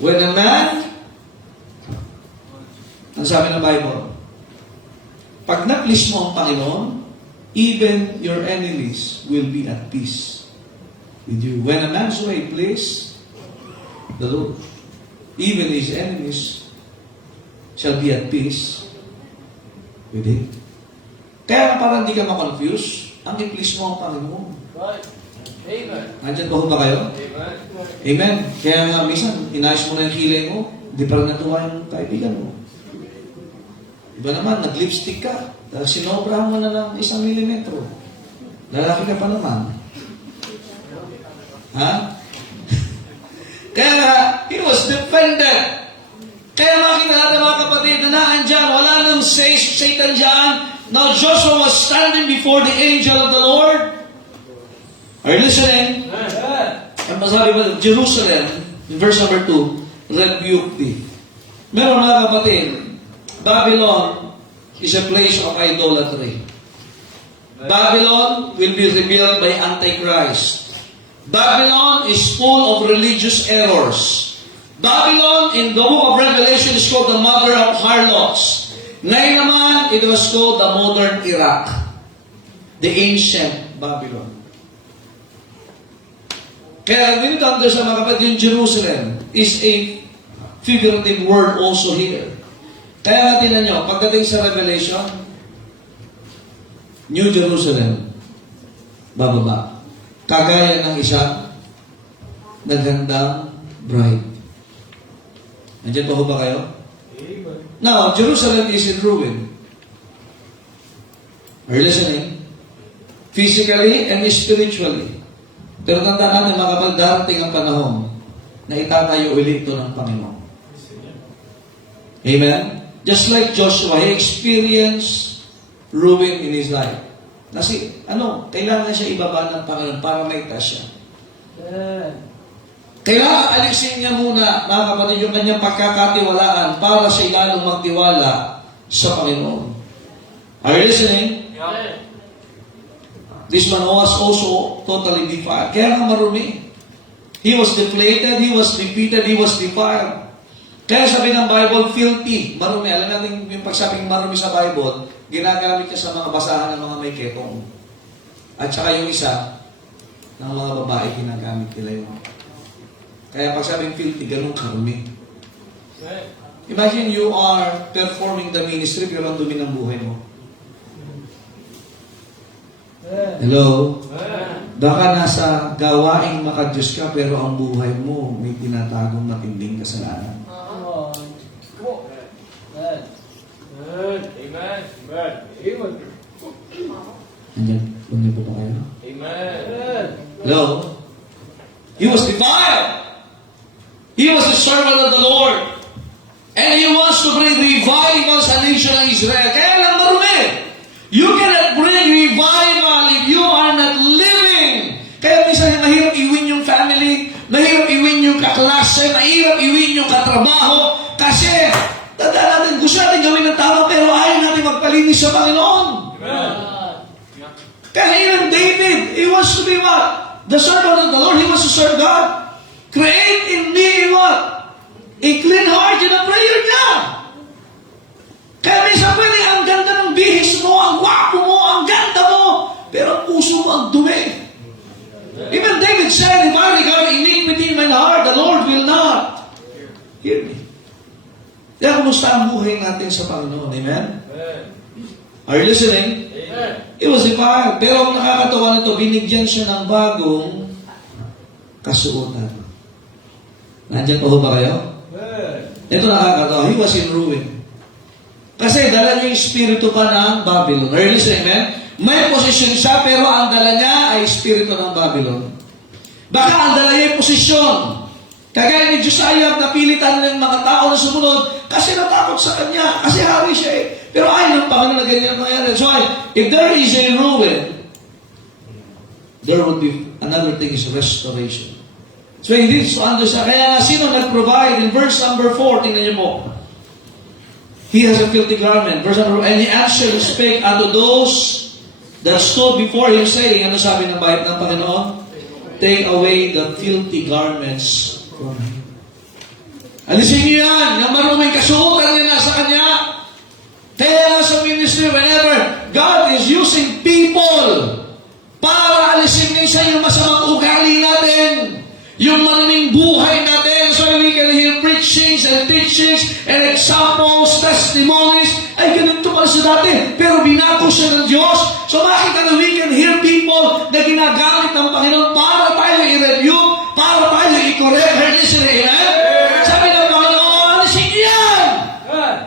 When a man, ang sabi ng Bible, pag na-please mo ang Panginoon, even your enemies will be at peace with you. When a man's way please the Lord, even his enemies shall be at peace with him. Kaya parang hindi ka ma-confuse, ang i-please mo ang Panginoon. Amen. Nandiyan ba ba kayo? Amen. Amen. Kaya nga, minsan, inayos mo na yung kilay mo, hindi pa rin natuwa yung kaibigan mo. Iba naman, nag-lipstick ka, dahil sinobrahan mo na ng 1 milimetro. Lalaki ka pa naman. Ha? Kaya nga, he was defended. Kaya makita natin mga kapatid na naandyan, wala nang Satan dyan. Now Joshua was standing before the angel of the Lord. Are you listening? Ang masabi ba, Jerusalem, in verse number 2, rebuke thee. Meron mga kapatid, Babylon is a place of idolatry. Babylon will be rebuilt by Antichrist. Babylon is full of religious errors. Babylon in the book of Revelation is called the mother of harlots. Ngayon naman, it was called the modern Iraq. The ancient Babylon. Kaya we need to understand mga kapatid, yung Jerusalem is a figurative word also here. Kaya natin nyo, pagdating sa Revelation, New Jerusalem, bababa. Kagaya ng isang nagandang bride. Nandiyan pa ho ba kayo? Now, Jerusalem is in ruin. Are you listening? Physically and spiritually. Pero tandaan natin, mga kapal, darating ang panahon na itatayo ulit ito ng Panginoon. Amen? Just like Joshua, he experienced ruin in his life. Kasi, kailangan siya ibaba ng Panginoon para maigtas siya. Kailangan alisin niya muna, mga kapatid, yung kanyang pagkakatiwalaan para siya lalong magtiwala sa Panginoon. Are you listening? Yeah. This man was also totally defiled. Kaya nga marumi. He was deflated, he was defeated, he was defiled. Kaya sabi ng Bible, filthy, marumi. Alam natin yung pagsabing marumi sa Bible, ginagamit niya sa mga basahan ng mga may ketong. At saka yung isa, ng mga babae, ginagamit nila yun. Kaya pagsabing filthy, ganun karumi. Imagine you are performing the ministry, pero ang dumi ng buhay mo. Hello? Baka nasa gawaing makadiyos ka, pero ang buhay mo may tinatagong matinding kasalanan. Amen. Nandiyan, bumili po ba kayo? Amen. Hello? He was defiled. He was a servant of the Lord. And He wants to bring revival sa nation ng Israel. Kaya lang marumi. You cannot bring revival if you are not living. Kaya minsan mahirap iwin yung family, mahirap iwin yung kaklase, mahirap iwin yung katrabaho. Kasi, tandaan natin, gusto natin gawin ng tama, pero ayaw natin magpalinis sa Panginoon. Kaya even David, he wants to be what? The servant of the Lord, he wants to serve God. Create in me what? A clean heart, yun ang prayer niya. Kaya minsan pwede, ang ganda ng bihis mo, ang wapo mo, ang ganda mo, pero ang puso mo ang dumi. Even David said, if I regard iniquity in my heart, the Lord will not hear me. Kaya kumusta ang buhay natin sa Panginoon? Amen? Are you listening? It was defiled. Pero ang nakakatawa nito, binigyan siya ng bagong kasuotan. Nandiyan pa ho ba kayo? Ito nakakatawa. He was in ruin. Kasi dala niya yung espiritu pa ng Babylon. Are you listening, man? May posisyon siya, pero ang dala niya ay espiritu ng Babylon. Baka ang dala niya yung posisyon. Kagaya ni Josiah, napilitan ng mga tao na sumunod kasi natakot sa kanya. Kasi hari siya eh. Pero ayaw ng Panginoon na ganyan ang mangyari. So, if there is a ruin, there would be another thing is restoration. So, he needs to understand. Kaya sino nag-provide? In verse number 4, tingnan niyo mo. He has a filthy garment. Verse number 4, and he answered and spake unto those that stood before him, saying, ano sabi ng Bible ng Panginoon? Take away the filthy garments from him. Alisin niyo yan. Yung maruming kasuotan niya nasa kanya. Kaya sa ministry, whenever God is using people para alisin minsan yung masamang ugali natin, yung maruming buhay natin, so we can hear preachings and teachings and examples, testimonies, ay ganito pala sa dati, pero binago siya ng Diyos. So makita na we can hear people na ginagamit ng Panginoon para tayo i-review, para tayo i-correct. Listen, amen? Sabi ng Panginoon, alisin niyo yan!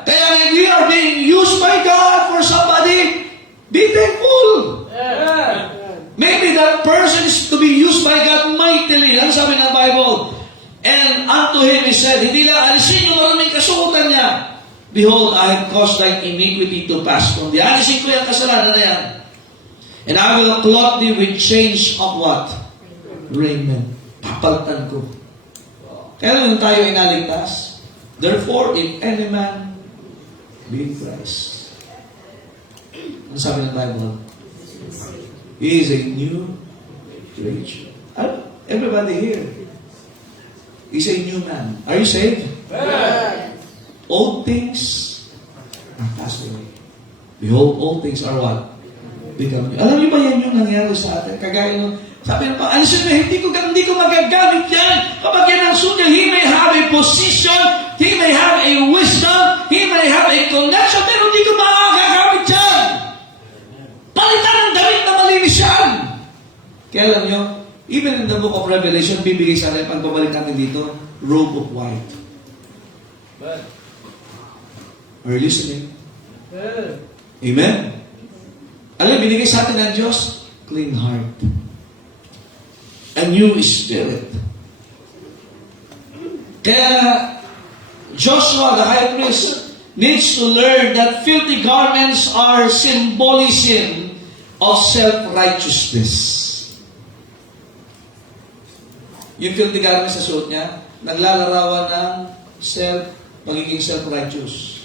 Kaya if we are being used by God for somebody, be thankful. Maybe that person is to be used by God mightily. Ano sabi ng Bible? And unto him he said, hindi lang alisin yung maraming kasuotan niya. Behold, I have caused thy iniquity to pass from thee. Alisin ko yung kasalanan na yan. And I will clothe thee with change of what? Raiment. Papalitan ko. Kaya naman tayo inaligtas. Therefore, if any man be in Christ. Ano sabi ng Bible? He is a new creature. Everybody here is a new man. Are you saved? Old things are passed away. Behold, all things are what? Become new. Alam niyo ba yan yung nangyari sa atin? Kagaya nung sabi ng alisin mo, hindi ko magagamit yan. Kapag yan ang sunya, he may have a position, he may have a wisdom, he may have a connection, pero hindi ko makagagamit yan. Palitan ang damit na malinis yan. Kaya alam niyo, even in the book of Revelation, bibigay sa atin, pagbabalik natin dito, robe of white. Are you listening? Amen? Alam, binigay sa atin ng Diyos, clean heart. A new spirit. Kaya, Joshua, the high priest, needs to learn that filthy garments are symbolism of self-righteousness. Yung filthy garments sa suot niya, naglalarawan ng pagiging self-righteous.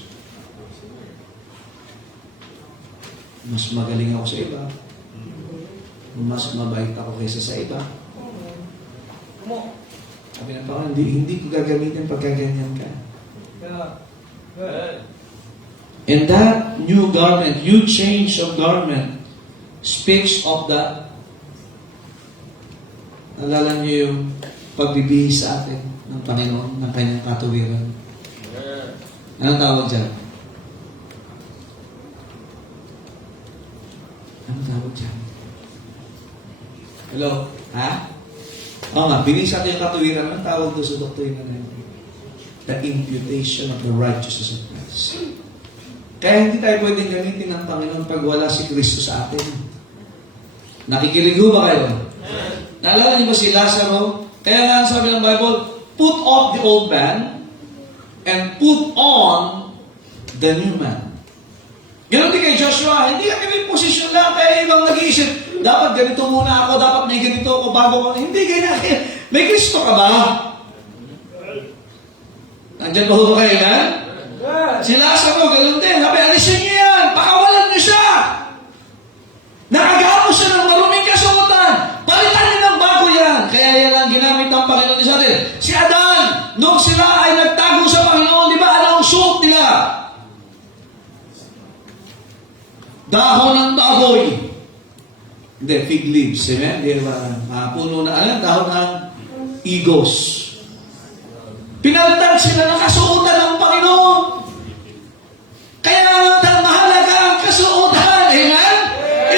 Mas magaling ako sa iba. Mas mabait ako kaysa sa iba. Sabi ng Panginoon, hindi ko gagamitin pagkaganyan ka. And that new garment, new change of garment, speaks of the, nalala niyo yung pagbibihis sa atin ng Panginoon, ng kanyang katuwiran. Anong tawag dyan? Anong tawag dyan? Hello? Ha? Oo nga, binis natin yung katuwiran. Anong tawag doon sa doktrina na yun? The imputation of the righteousness of Christ. Kaya hindi tayo pwedeng gamitin ng Panginoon pag wala si Kristo sa atin. Nakikinig ho ba kayo? Naalala niyo ba si Lazaro? Kaya nga sabi ng Bible, put off the old man and put on the new man. Ganon din kay Joshua, hindi ka may posisyon lang, kaya ibang nag-iisip, dapat ganito muna ako, dapat may ganito ako bago ako. Hindi, ganyan. May Kristo ka ba? Nandiyan ba ho ba kayo yan? Si Lazaro, ganon din. Sabi, alisin niyo yan, pakawalan niyo siya. Nakagamo siya ng maruming kasuotan. Palitan niyo ng bago yan. Kaya yan ang ginamit ng Panginoon sa atin. Si Adan, nung sila ay nagtago sa Panginoon, di ba, anong suot nila? Dahon ng baboy. Hindi, fig leaves. Amen? Di ba? Puno na, dahon ng igos. Pinaltag sila ng kasuotan ng Panginoon. Kaya ang mahalaga ang kasuotan. Amen?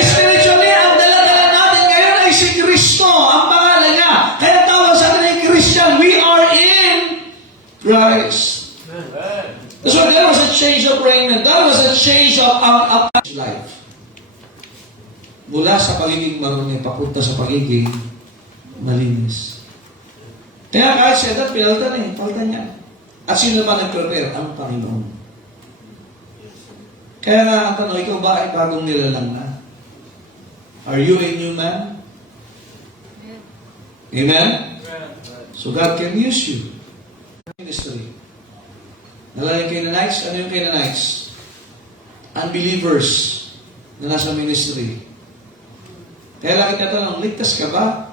Spiritually, ang dala-dala natin ngayon ay si Kristo. Ang pangalan niya. Kaya tawag sa atin ay Christian. We are in Christ. So there was a change of raiment. There was a change of life. Mula sa pagiging marunong, papunta sa pagiging malinis. Kaya kahit siya dahil pinalitan niya. At sino ba nag-prepare? Ang Panginoon. Kaya nga ang tanong, ikaw ba ay bagong nilalang na? Are you a new man? Amen? So God can use you. Ministry. Nalala yung Canaanites? Ano yung Canaanites? Unbelievers na nasa ministry. Kaya lagi tatanong, ligtas ka ba?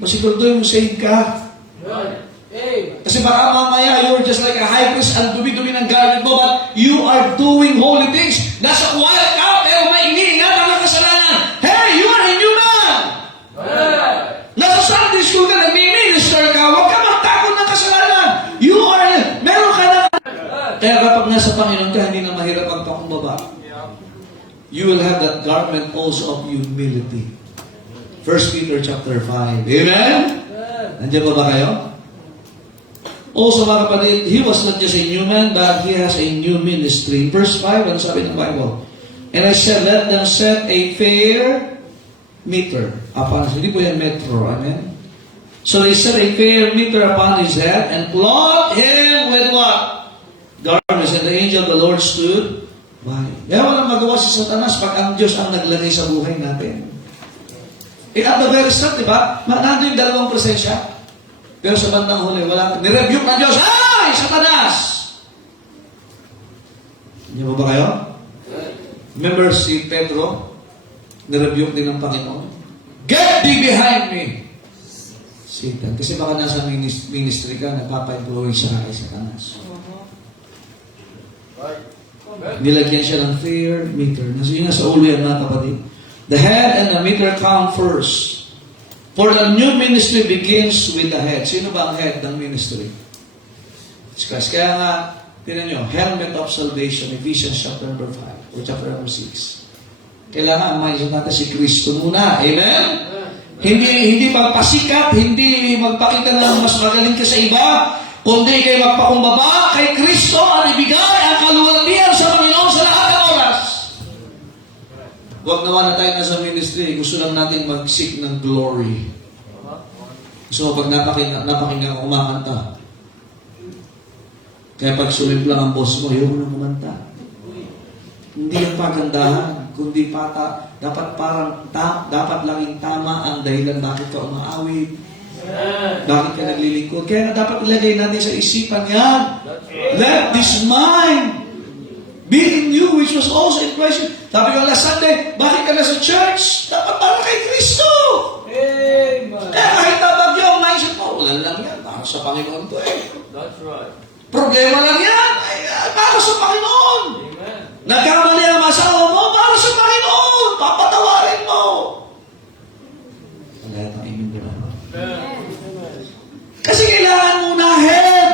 Masigurdo yung saved ka. Kasi baka mamaya, you're just like a high priest, ang dumi-dumi ng garment mo, but you are doing holy things. Nasa quiet ka, pero may iniingat ang kasalanan. Hey, you are a new man! Nasa Sunday school ka, nag-minister ka, huwag ka magtakot ng kasalanan. You are, meron ka na. Kaya kapag nasa Panginoon ka, hindi na mahirap ang pakumbaba. You will have that garment also of humility. 1 Peter chapter 5. Amen? Nandiyan ba kayo? Also, mga kapatid, he was not just a new man, but he has a new ministry. Verse 5, ano sabi ng Bible? And I said, let them set a fair meter upon his head. Hindi po yan metro, amen? So they set a fair meter upon his head and clothed him with what? Garments. And the angel of the Lord stood by. Kaya walang magawa si Satanas pag ang Diyos ang naglagay sa buhay natin. At the very start, di ba? Nandun yung dalawang presensya. Pero sa bandang huli, wala. Nirebuke ng Diyos. Ay! Satanas! Hindi ba kayo? Remember si Pedro? Nirebuke din ng Panginoon. Get thee behind me! Satan. Kasi baka nasa ministry ka, nagpapa-influence siya kay Satanas. Nilagyan siya ng fair meter. Yun nga sa ulo yan, mga kapatid. The head and the meter come first. For the new ministry begins with the head. Sino ba ang head ng ministry? It's Christ. Kaya nga, tinan nyo, helmet of salvation, Ephesians chapter number 5 or chapter number 6. Kailangan ang mindset natin si Kristo muna. Amen? Hindi magpasikat, hindi magpakita na mas magaling ka sa iba, kundi kayo magpakumbaba kay Kristo at ibigay ang kaluwalhatian sa Panginoon sa lahat ng oras. Huwag naman na tayo nasa ministry, gusto lang natin mag-seek ng glory. So, pag napakinggan ko kumakanta, kaya pag sumimplang ang boss mo, ayaw mo na kumanta. Hindi yung pagandahan, kundi dapat laging tama ang dahilan bakit ka umaawit, bakit ka naglilingkod. Kaya dapat ilagay natin sa isipan yan. Let this mind be in you, which was also in Christ. Sabi ko last Sunday, bakit ka nasa church? Dapat para kay Kristo. Amen. Kaya kahit nabagyo ang mindset mo, wala lang yan. Para sa Panginoon to eh. That's right. Problema lang yan. Para sa Panginoon. Amen. Nagkamali ang asawa mo, para sa Panginoon. Papatawarin mo. Wala tayong imin doon. Kasi kailangan mo na head.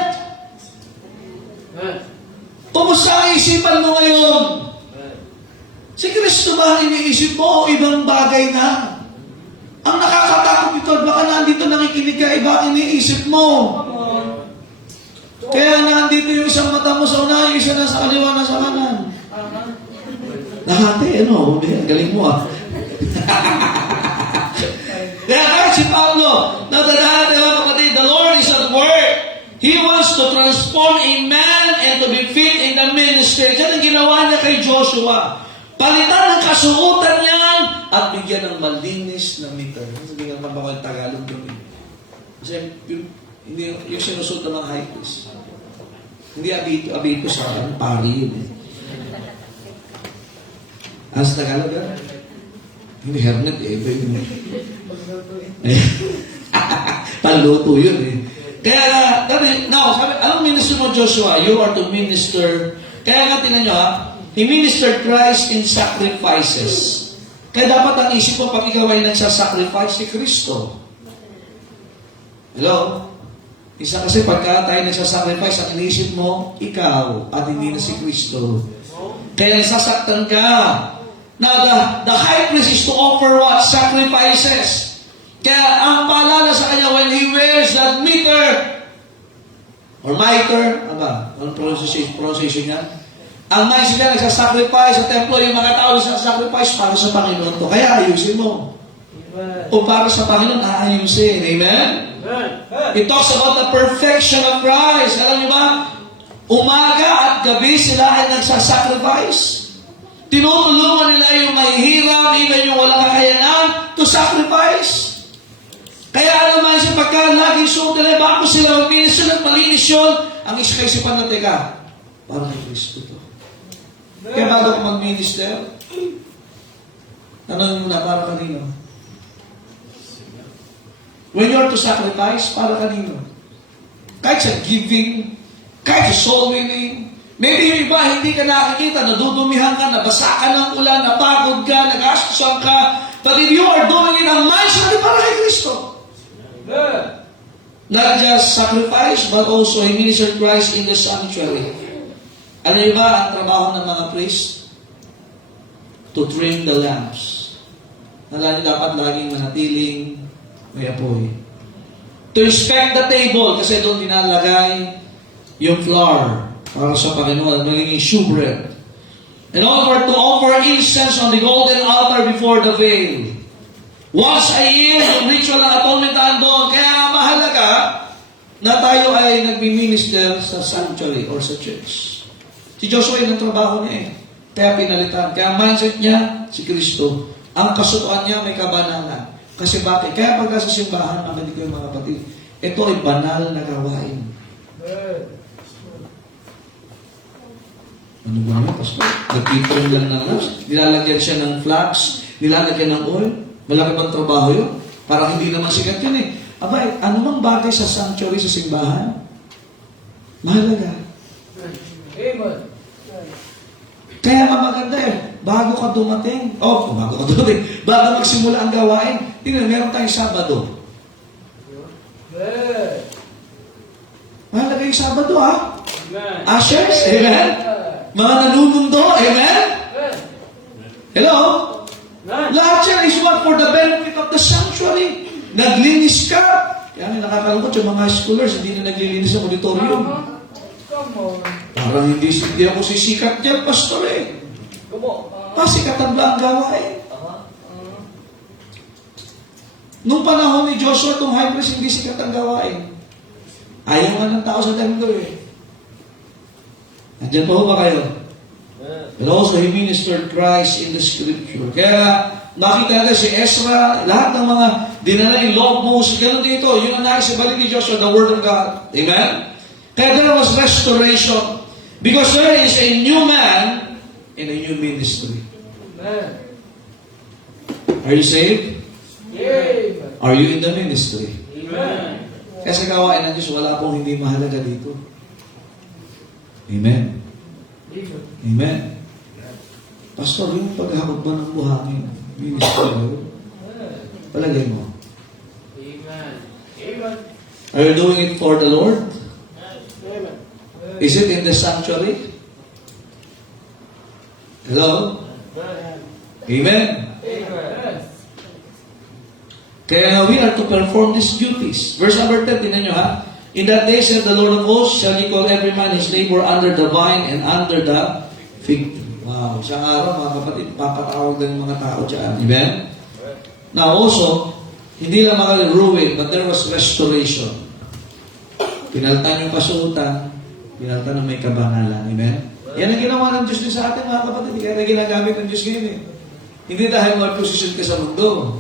Kumusta ang isipan mo ngayon? Si Kristo ba ang iniisip mo o ibang bagay na? Ang nakakatakot ito, baka nandito nakikinig ka, iba ang iniisip mo. Kaya nandito yung isang mata mo sa unahan, yung isa na sa kaliwa na sa kanan. Nahati, ano? Galing mo ah. Kaya kahit si Pablo, natandaan mga kapatid, the Lord is at work. He wants to transform a man and to be fit in the ministry. Yan ang ginawa niya kay Joshua. Palitan ang kasuotan niyan at bigyan ng malinis na meter. Sabi nga naman ako yung Tagalog doon. Kasi yung sinusuot ng mga high priest. Hindi abito sa akin, pari yun eh. Ano sa Tagalog yan? Hindi hermet eh. Iba yun. Panluto yun eh. Kaya sabi, anong ministry mo Joshua? You are to minister. Kaya nga tinan nyo ha, He ministered Christ in sacrifices. Kaya dapat ang isip mo pag ikaw ay nagsasacrifice si Kristo. Hello? Isa kasi pagka tayo nagsasacrifice, ang inisip mo, ikaw at hindi na si Kristo. Kaya nasasaktan ka. Now, the high priest is to offer what? Sacrifices. Kaya ang paalala sa kanya when he wears that mitre or mitre, anong pronunciation niya? Ang mais niya nagsasacrifice sa templo, yung mga tao nagsasacrifice para sa Panginoon to. Kaya ayusin mo. O para sa Panginoon, aayusin. Amen? It talks about the perfection of Christ. Alam niyo ba? Umaga at gabi sila ay nagsasacrifice. Tinutulungan nila yung mahihirap, even yung walang kakayanan, to sacrifice. Kaya naman siya pagka laging suot nila, bago sila mag-minister at malinis yun, ang isip-isipan na, teka, parang kay Kristo to. Kaya bago ko mag-minister, tanongin mo na, para kanino? When you're to sacrifice, para kanino? Kahit sa giving, kahit sa soul winning, maybe yung iba, hindi ka nakikita, nadudumihan ka, nabasa ka ng ulan, napagod ka, nag-astusan ka, but if you are doing it ang mindset, para kay Kristo. Not just sacrifice, but also He ministered Christ in the sanctuary. Ano iba ang trabaho ng mga priest? To trim the lamps. Dapat laging manatiling may apoy. To inspect the table, kasi doon dinalagay yung flour para sa Panginoon, magiging shewbread. In order to offer incense on the golden altar before the veil. Once a year, yung ritual ng atonement doon. Kaya mahalaga na tayo ay nagmi-minister sa sanctuary or sa church. Si Joshua yun ang trabaho niya eh. Kaya pinalitan. Kaya mindset niya, si Kristo. Ang kasutuan niya may kabanalan. Kasi bakit? Kaya pagka sa simbahan, naman ko yung mga kapatid, ito ay banal na gawain. Ano ba naman, Pastor? Nagpipon lang ng lamps. Nilalagyan siya ng flax, nilalagyan ng oil. Malaki bang trabaho yun? Parang hindi naman sikat yun eh. Aba, ano mang bagay sa sanctuary sa simbahan? Mahalaga. Amen. Kaya maganda eh, bago ka dumating, bago magsimula ang gawain, tingnan, meron tayong Sabado. Mahalaga yung Sabado ha? Ushers, amen? Mga nanumundo, amen? Hello? Lahat yan is what for the benefit of the sanctuary. Naglinis ka. Kaya nga nakakalungkot yung mga scholars, hindi na naglilinis sa auditorium. Come on. Parang hindi ako sisikat dyan, pastor eh. Pasikatan ba ang gawain? Nung panahon ni Joshua, itong high priest, hindi sikat ang gawain. Ayaw nga ng tao sa templo eh. Nandiyan pa ho ba kayo? And also, He ministered Christ in the Scripture. Kaya, nakita natin si Ezra, lahat ng mga dinala yung law of Moses, ganun dito, yung anay sa balik ni Joshua, the Word of God. Amen? Kaya there was restoration. Because there is a new man in a new ministry. Amen. Are you saved? Amen. Are you in the ministry? Amen. Kaya sa gawain ng Diyos, wala pong hindi mahalaga dito. Amen. Amen. Pastor, yung paghakot ba ng buhangin? Ministry ba yun? Palagay mo. Amen. Amen. Are you doing it for the Lord? Amen. Is it in the sanctuary? Hello? Amen. Amen. Kaya we are to perform these duties. Verse number 10, tinan nyo ha. In that day, said the Lord of hosts, shall ye call every man his neighbor under the vine and under the fig tree. Wow. Isang araw, mga kapatid, papatawag lang yung mga tao dyan. Amen? Now also, hindi lang mga ruin, but there was restoration. Pinaltan yung kasuotan, pinaltan ng may kabangalan. Amen? Yan ang ginawa ng Diyos din sa atin, mga kapatid. Kaya ginagamit ng Diyos ngayon eh. Hindi dahil may position ka sa mundo.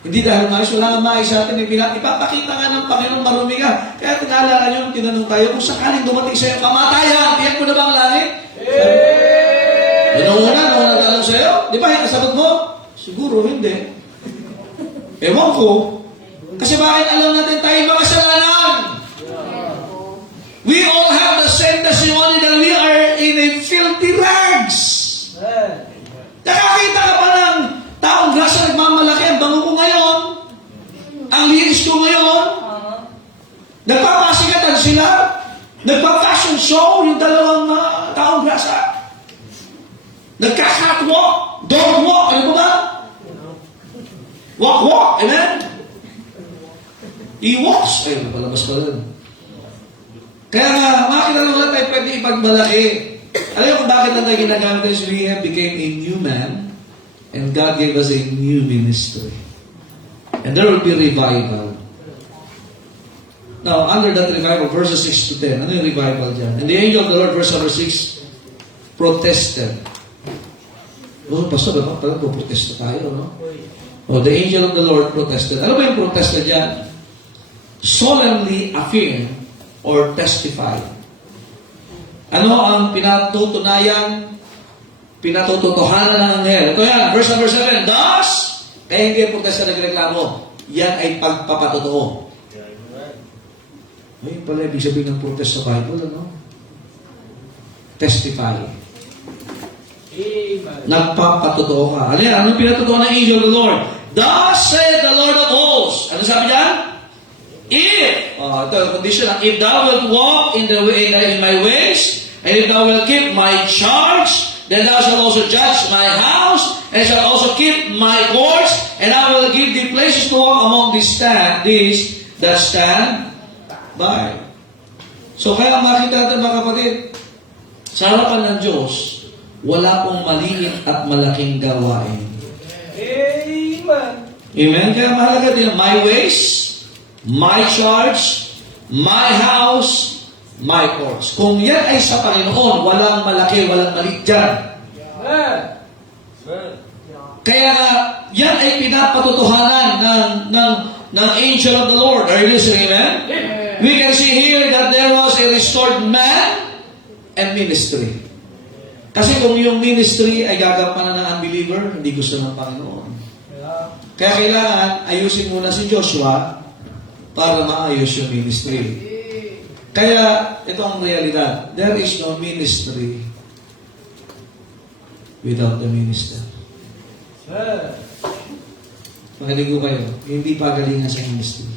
Hindi dahil mais, wala nga mais sa atin. Ipapakita nga ng Panginoon marumi ka. Kaya naalala nyo, tinanong tayo, kung sakaling dumating sa'yo kamatayan, tiyak mo na ba ang langit? Una nagtanong sa'yo. Di ba, sagot mo? Siguro, hindi. Ewan ko. Kasi bakit alam natin tayo mga kasalanan? We all have the same testimony that we are in a filthy rags. Nakakita ka pa ng taong grasa nagmamalaki. Ang bango ko ngayon. Ang linis ko ngayon. Nagpapasikatan sila. Nagpa-fashion show yung dalawang taong grasa. Nagka-catwalk. Dog walk. Ano ba ba? Walk. Amen? He-walks. Ay, napalabas pa rin. Kaya nga, makita lang tayo pwede ipagmalaki. Alam mo kung bakit lang tayo ginagamit tayo? We have became a new man and God gave us a new ministry. And there will be revival. Now, under that revival, verses 6 to 10, ano yung revival dyan? And the angel of the Lord, verse number 6, protested. Oh, pastor, bakit protesta tayo, no? Oh, the angel of the Lord protested. Ano ba yung protesta dyan? Solemnly affirm or testify. Ano ang pinatutuhanan ng anghel? Ito yan, verse number 7. Thus, kaya hindi yung protesta nagreklamo. Yan ay pagpapatotoo. Ay, pala, ibig sabihin ng protest sa Bible, ano? Testify. Amen. Nagpapatotoo ka. Ano yan? Anong pinatotoo ng angel of the Lord? Thus said the Lord of hosts. Ano sabi niyan? If, ito ang condition, if thou wilt walk in my ways, and if thou wilt keep my charge, then thou shalt also judge my house, and shalt also keep my courts, and I will give thee places to walk among these that stand by. So kaya makita natin mga kapatid, sa harapan ng Diyos, wala pong maliit at malaking gawain. Amen. Amen? Kaya mahalaga din, my ways, my charge, my house, my courts. Kung yan ay sa Panginoon, walang malaki, walang maliit dyan. Amen. Kaya yan ay pinapatutuhanan ng angel of the Lord. Are you listening, amen? Amen. We can see here that there was a restored man and ministry. Kasi kung yung ministry ay gagampanan ng unbeliever, hindi gusto ng Panginoon. Kaya kailangan ayusin muna si Joshua para maayos yung ministry. Kaya, ito ang realidad. There is no ministry without the minister. Makinig ko kayo, hindi pagalingan sa ministry.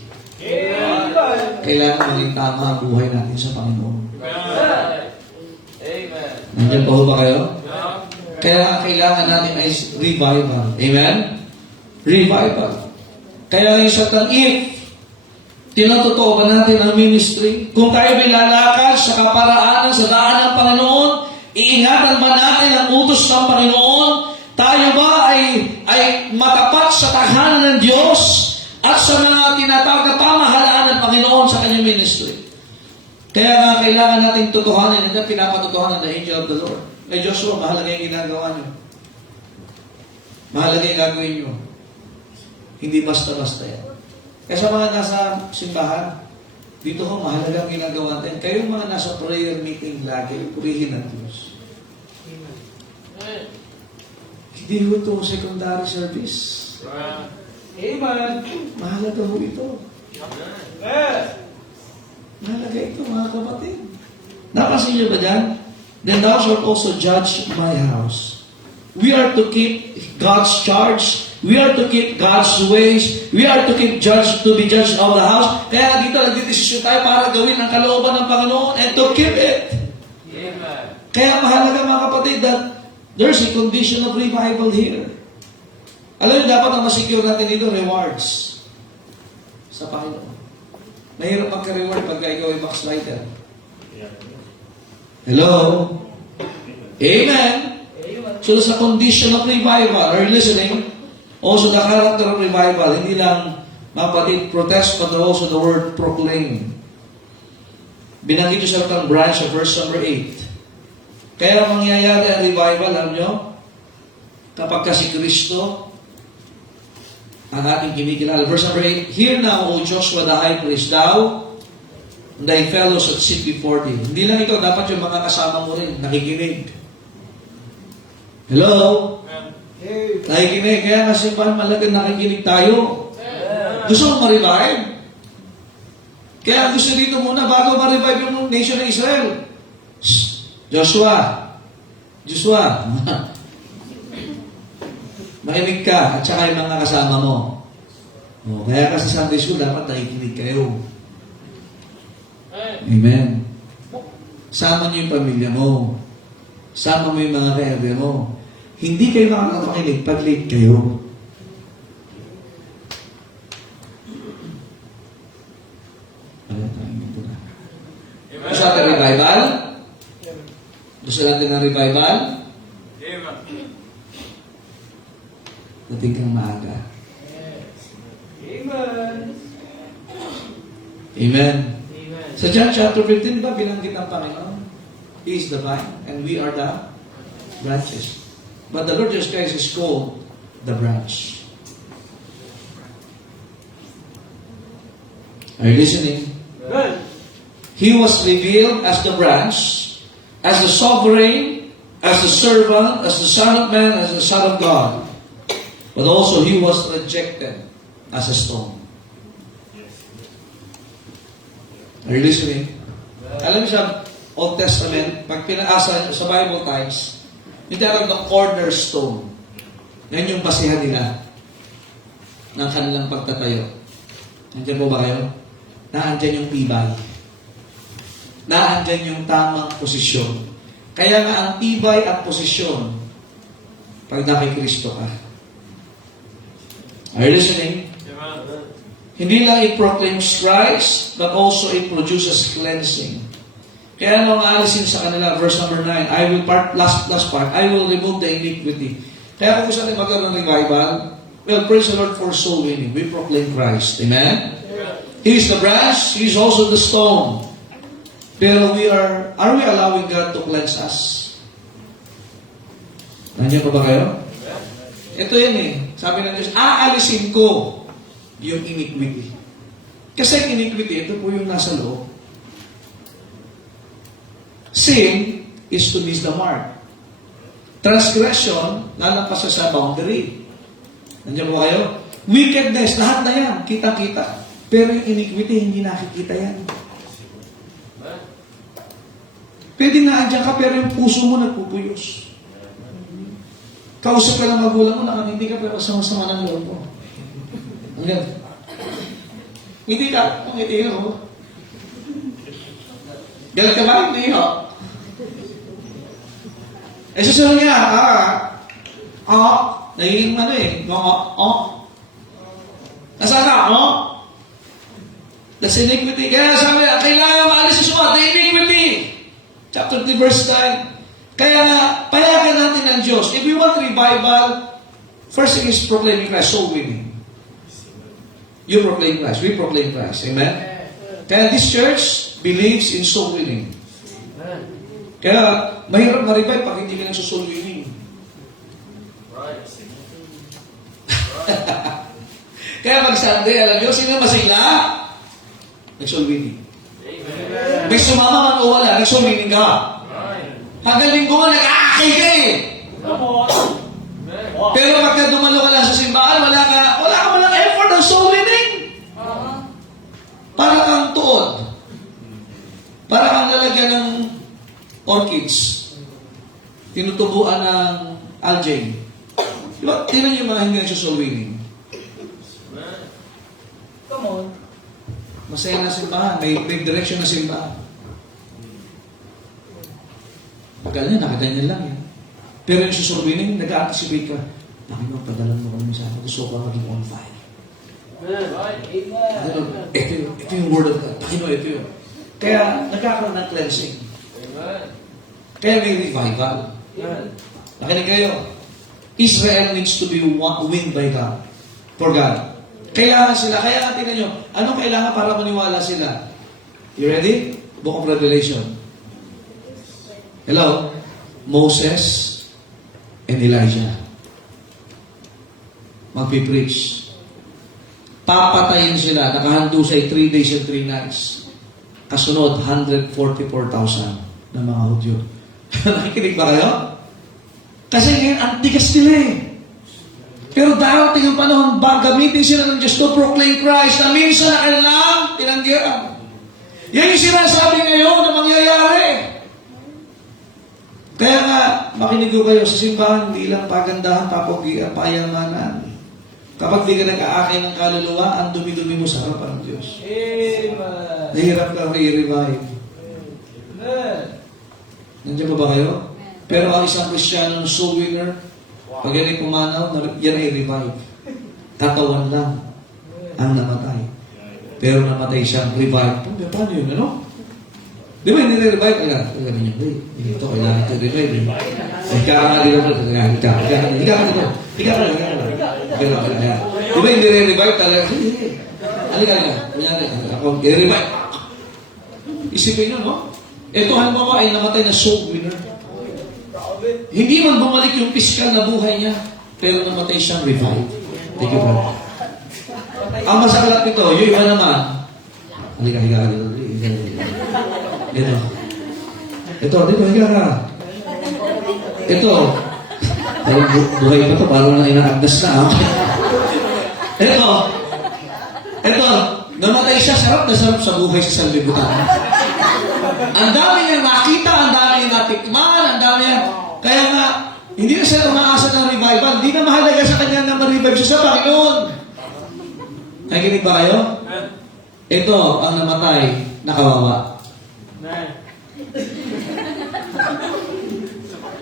Kailangan maging tama ang buhay natin sa Panginoon. Amen. Nandiyan pa ho ba kayo? Kaya kailangan natin ay revival. Amen? Revival. Kaya yung sa if tinatotoo ba natin ang ministry? Kung tayo may lalakad sa kaparaanan, sa daan ng Panginoon, iingatan ba natin ang utos ng Panginoon? Tayo ba ay matapat sa tahanan ng Diyos at sa mga tinatawag na pamahalaan ng Panginoon sa kanyang ministry? Kaya nga kailangan nating tutuhanin at pinapatutuhanan ng angel of the Lord. Eh Joshua, mahalaga yung ginagawa nyo. Mahalaga yung gagawin nyo. Hindi basta-basta yan. Kaya sa mga nasa simbahan, dito ko mahalagang ginagawa natin. Kayong mga nasa prayer meeting lagi, purihin ng Diyos. Amen. Hindi ho ito secondary service. Amen. Mahalaga ho ito. Amen. Mahalaga ito, mga kapatid. Napansin niyo ba dyan? Then thou shalt also judge my house. We are to keep God's charge. We are to keep God's ways. We are to keep to be judged of the house. Kaya dito nagdidesisyon tayo para gawin ang kalooban ng Panginoon and to keep it. Amen. Kaya mahalaga mga kapatid that there's a condition of revival here. Alam niyo, dapat ang masecure natin dito, rewards sa Panginoon. Mahirap magka-reward pagka ikaw ay backslider. Hello? Amen? So sa condition of revival, are you listening? Also the character of revival, hindi lang mga kapatid, protest, but also the word proclaim. Binanggit yung sa branch of verse number 8. Kaya mangyayari ang revival, alam nyo? Kapag si Kristo ang ating kinikilala. Verse number 8, Hear now, O Joshua the high priest, thou and thy fellows that sit before thee. Hindi lang ikaw, dapat yung mga kasama mo rin, nakikinig. Hello? Nakikinig. Kaya kasi paano malagang nakikinig tayo? Gusto mo ma-revive? Kaya gusto dito muna, bago ma-revive yung nation ng Israel. Joshua, makinig ka, at saka yung mga kasama mo. O, kaya kasi sa Sunday School, dapat nakikinig kayo. Amen. Sama niyo yung pamilya mo. Sama mo yung mga kaerya mo. Hindi kayo makakapakinig pag late kayo. Gusto natin revival? Gusto natin ng revival? Dating kang maaga. Amen. Amen. Sa John chapter 15 ba, binanggit ng Panginoon? He is the vine, and we are the branches. But the Lord Jesus Christ is called the branch. Are you listening? Good. He was revealed as the branch, as the sovereign, as the servant, as the Son of Man, as the Son of God. But also he was rejected as a stone. Are you listening? Alam niyo sa Old Testament, pag pinaasa sa Bible times, yung tawag na cornerstone. Yan yung basihan nila ng kanilang pagtatayo. Nandiyan po ba kayo? Naandyan yung tibay. Naandyan yung tamang posisyon. Kaya nga ang tibay at posisyon pag nakikristo ka. Are you listening? Hindi lang it proclaims Christ, but also it produces cleansing. Kaya nung aalisin sa kanila, verse number 9, I will last part, I will remove the iniquity. Kaya kung gusto natin magkaroon ng revival, well, praise the Lord for soul winning. We proclaim Christ. Amen? He is the branch, He is also the stone. Pero are we allowing God to cleanse us? Nandiyan pa ba kayo? Ito yan eh. Sabi ng Diyos, aalisin ko yung iniquity. Kasi iniquity, ito po yung nasa loob. Sin is to miss the mark. Transgression, lalampas sa boundary. Nandiyan po kayo? Wickedness, lahat na yan, kita-kita. Pero yung iniquity, hindi nakikita yan. Pwede na andyan ka, pero yung puso mo nagpupuyos. Kausap ka ng magulang mo, nakangiti ka, pero sama-sama ng loob mo. Hanggang. Ngiti ka, ngiti ka. Galit ka ba? Hindi ho. Eh, susunod niya, nagiging ano eh, nasaan ka, That's iniquity. Kaya sabi, kailangan maalis sa sumat, the iniquity. Chapter 3, verse 9. Kaya nga, payagan natin ng Diyos. If we want revival, first thing is proclaiming Christ, soul winning. You proclaim Christ, we proclaim Christ. Amen? Kaya this church believes in soul winning. Kaya, mahirap ma-revive pag hindi ka ng soul winning. Kaya pag Sunday, alam nyo, sino masila? Nag-soul winning. May sumama man o wala, nag-soul winning ka. Hanggang linggo nga, nag-aakay ka eh. Pero pagka dumalo ka lang sa simbahan, wala ka walang effort ng soul winning. Para kang tuod. Para kang lalagyan ng orchids. Tinutubuan ng algae. Diba? Tingnan yung mga hindi nagsusoul winning. Come on. Masaya na simbahan. May direction na simbahan. Pagkala niya, nakaganyan lang yan. Pero yung susoul winning, nag-anticipate ka. Panginoon, padala mo kami sa akin. Gusto ko maging on fire. Ano, ito yung word of God. Pakino, ito yun. Kaya nagkakaroon ng cleansing. Kaya may revival. Nakinig kayo. Israel needs to be win by God. For God. Kaya tingnan nyo, anong kailangan para maniwala sila? You ready? Book of Revelation. Hello? Moses and Elijah. Magpipreach. Papatayin sila. Nakahandusay 3 days and 3 nights. Kasunod, 144,000 na mga Hudyo. Nakikinig ba kayo? Kasi ngayon, ang tigas nila eh. Pero darating ang panahon, gamitin sila ng Diyos to proclaim Christ na minsan na kanilang tinanggihan. Yan yung sinasabi ngayon na mangyayari. Kaya nga, makinig ko kayo sa simbahan, hindi lang pagandahan, papogian, payamanan. Kapag di ka nag-aakay ng kaluluwa, ang dumi-dumi mo sa harapan ng Diyos. Amen. Nahirap ka i-revive. Nandiyan pa ba kayo? Pero ang isang Kristiyano soul winner, pag yan ay pumanaw, yan ay revive. Katawan lang ang namatay. Pero namatay siyang revive. Paano yun, ano? Di ba hindi revive? Alam niyo, ito kailangan ito revive. Ika ka dito. Di ba hindi revive talaga? Halika. Ako, i-revive. Isipin nyo, no? Ito halimbawa ay namatay na soul winner. Hindi man bumalik yung physical na buhay niya, pero namatay siyang revive. Thank you, brother. Ang masaklap ito, yung iba naman, halika. Ito, higa ka. Ito, parang buhay pa ito, parang na inaagdas na. Ito, namatay siya, sarap na sarap sa buhay sa sanlibutan. Ang dami niyang nakita, ang dami niyang natikman, ang dami niyang... Kaya nga, hindi na siya umaasa ng revival. Hindi na mahalaga sa kanya na ma-revive siya sa Panginoon. Nakikinig ba kayo? Ito, ang namatay, nakawawa.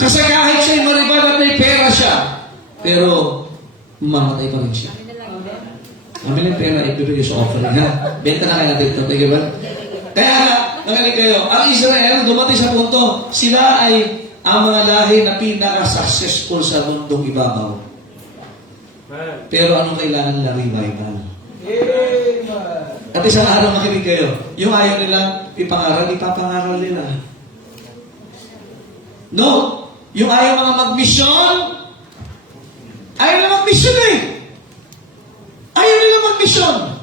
Kasi kahit siya'y ma-revive at may pera siya, pero mamatay pa rin siya. Kami ng pera, ibibigay sa offering, ha? Benta na kayo natin ito, thank you ba? Kaya nga, nakinig kayo, ang Israel, dumating sa punto, sila ay ang mga lahi na pinaka-successful sa mundong ibabaw. Pero anong kailangan nila? Revival. At isang araw makinig kayo, yung ayaw nilang ipangaral, ipapangaral nila. No, yung ayaw mga mag-mission, ayaw nila mag-mission eh. Ayaw nila mag-mission.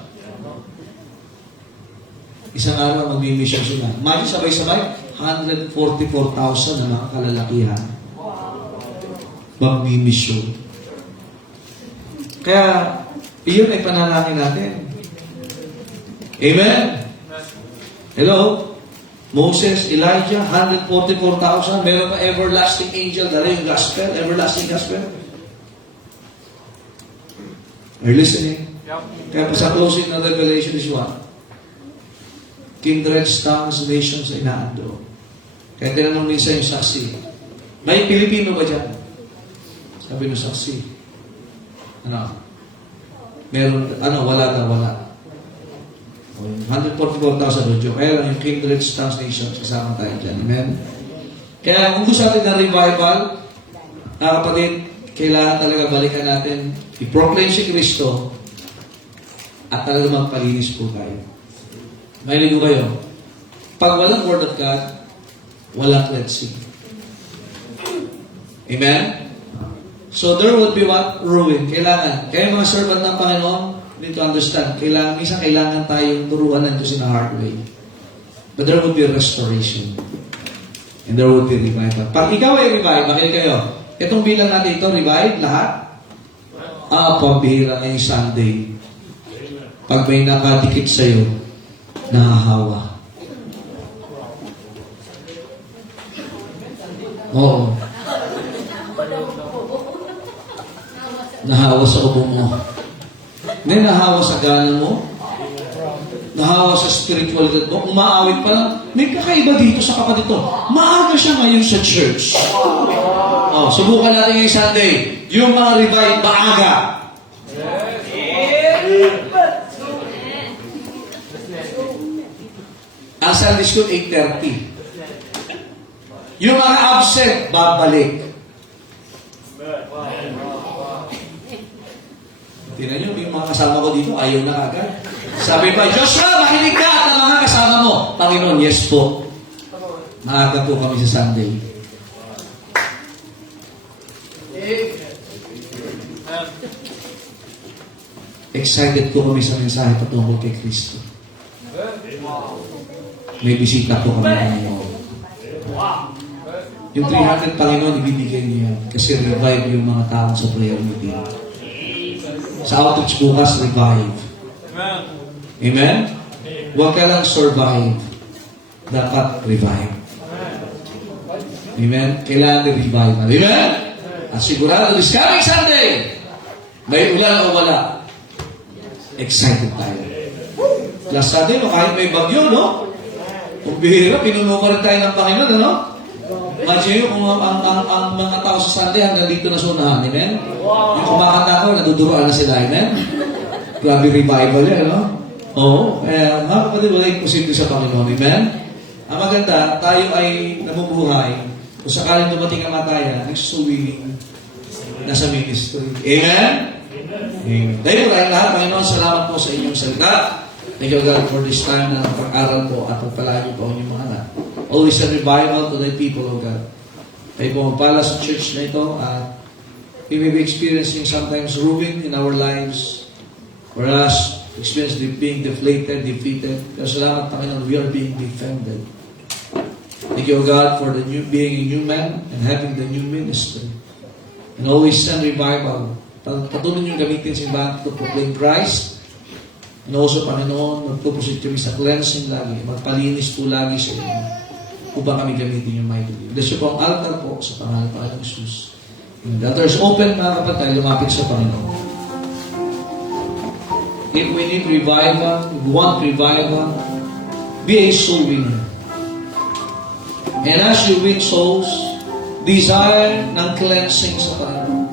Isang araw mag-mission sila. Imagine sabay-sabay, 144,000 na mga kalalakihan. Mag-mission. Kaya, iyon ay panalangin natin. Amen? Hello? Moses, Elijah, 144,000. Meron pa everlasting angel, dala yung gospel, everlasting gospel. Are you listening? Kaya pa sa closing ng Revelation is what? Kindreds, tongues, nations ay naando. Kaya tinanong minsan yung saksi. May Pilipino ba dyan? Sabi ng saksi. Ano? Meron, wala. 144,000 Diyo. Kaya lang yung kindreds, tongues, nations, kasama tayo dyan. Amen? Kaya kung gusto natin ng revival, kapatid, kailangan talaga balikan natin, i-proclaim si Kristo, at talaga magpalinis po tayo. Mahilig ko kayo. Pag walang Word of God, walang cleansing. Amen? So there would be what? Ruin. Kailangan. Kaya mga servant ng Panginoon, need to understand, kailangan tayong turuan ng Diyos in a hard way. But there would be restoration. And there would be revival. Pag ikaw ay revive, makinig kayo. Itong bilang natin ito, revive, lahat? Pambihira ngayong Sunday. Pag may nakadikit sa'yo, nahahawa. Oo. Nahawa sa ubo mo. Hindi nahawa sa gana mo. Nahawa sa spiritualidad mo. Umaawit pa lang. May kakaiba dito sa kapatid to. Maaga siya ngayon sa church. Subukan natin ngayong Sunday. Yung mga revive, maaga. Sunday school, 8:30. Yung mga absent, babalik. Tingnan nyo, yung mga kasama ko dito, ayaw na agad. Sabi pa, Joshua, makinig ka at ang mga kasama mo. Panginoon, yes po. Maaga po kami sa Sunday. Excited po kami sa mensahe patungkol kay Kristo. May bisita po kami ngayon. Yung 300 Panginoon, ibibigay niya kasi revive yung mga tao sa prayer meeting. Sa outreach bukas, revive. Amen? Huwag ka lang survive. Dapat revive. Amen? Kailangan ng revival. Amen? At sigurado, this coming Sunday, may ulan o wala, excited tayo. Last Sunday, no, kahit may bagyo, no? Kung bihira, pinuno ka rin tayo ng Panginoon, ano? Imagine kung ang mga tao sa Sunday hanggang dito na sa unahan, amen? Yung kumakanta ko, naduduroan na sila, amen? Grabe revival yan, no? Oo. Kaya, mga kapatid, wala imposible sa Panginoon, amen? Ang maganda, tayo ay namumuhay. Kung sakaling dumating ang mataya, nagsusuwiling nasa ministry. Amen? Amen. Dahil tayong lahat, Panginoon, salamat po sa inyong salita. Thank you, God, for this time na pag-aral po at pagpalayo po ang inyong mga anak. Always a revival to the people of God. Kayo po magpala sa church na ito at we may be experiencing sometimes ruin in our lives for us experience being deflated, defeated. Pero salamat, Panginoon, we are being defended. Thank you, God, for the new being a new man and having the new ministry. And always send revival. Patuloy niyong gamitin sa simbahan to proclaim Christ. And also, Panginoon, magpupusit kami sa cleansing lagi. Magpalinis po lagi sa inyo. Upang kami gamitin yung mightily. Bless you po ang altar po sa pangalan ng Panginoon Jesus. And the altar is open, mga kapatid, lumapit sa Panginoon. If we need revival, if we want revival, be a soul winner. And as you win souls, desire ng cleansing sa Panginoon.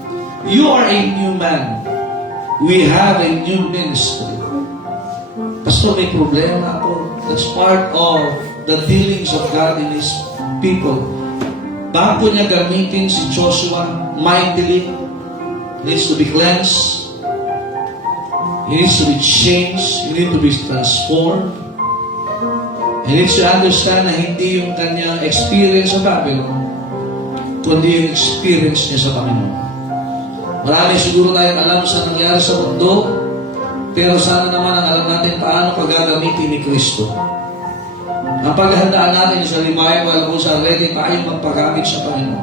You are a new man. We have a new ministry. Pastor, may problema ako. That's part of the dealings of God in His people. Bago niya gamitin si Joshua mightily, he needs to be cleansed. He needs to be changed. He needs to be transformed. He needs to understand na hindi yung kanyang experience sa Babylon, kundi yung experience niya sa Panginoon. Marami siguro tayong alam sa nangyari sa mundo, pero sana naman ang alam natin paano pagagamitin ni Kristo. Ang paghahandaan natin sa revival kung saan ready tayo magpagamit sa Panginoon.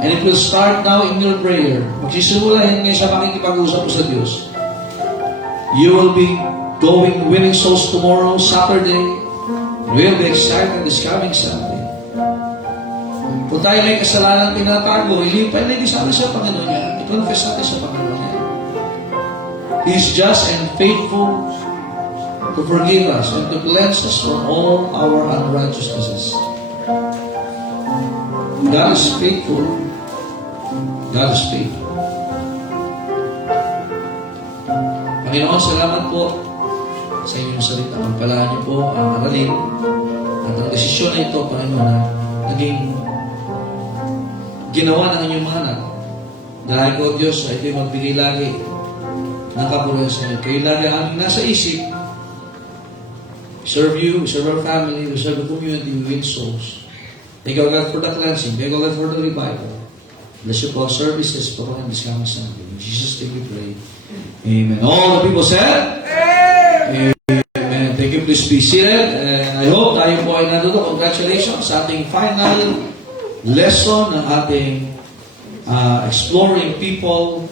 And it will start now in your prayer. Magsisimula ngayon sa makikipag-usap sa Diyos. You will be going winning souls tomorrow, Saturday. We'll be excited this coming Sunday. Kung tayo may kasalanan tinatago, hindi sa atin sa Panginoon yan. I-confess natin sa Panginoon yan. He is just and faithful to forgive us and to cleanse us from all our unrighteousnesses. God is faithful. God is faithful. Panginoon, salamat po sa inyong salita. Pagpalaan niyo po ang aralin at ang desisyon na ito, Panginoon, na naging ginawa ng inyong mga anak. Dahil ko, Diyos, ay ito'y magbigay lagi ng kapuluhan sa inyo. Kayo lagi ang aming nasa isip. We serve you, we serve our family, we serve the community, we win souls. Thank you, God, for the cleansing. Thank you, God, for the revival. Bless you for our services, for all this coming Sunday. In Jesus' name we pray. Amen. All the people said? Amen. Thank you. Please be seated. And I hope tayo po ay natuto. Congratulations sa ating final lesson ng ating exploring people.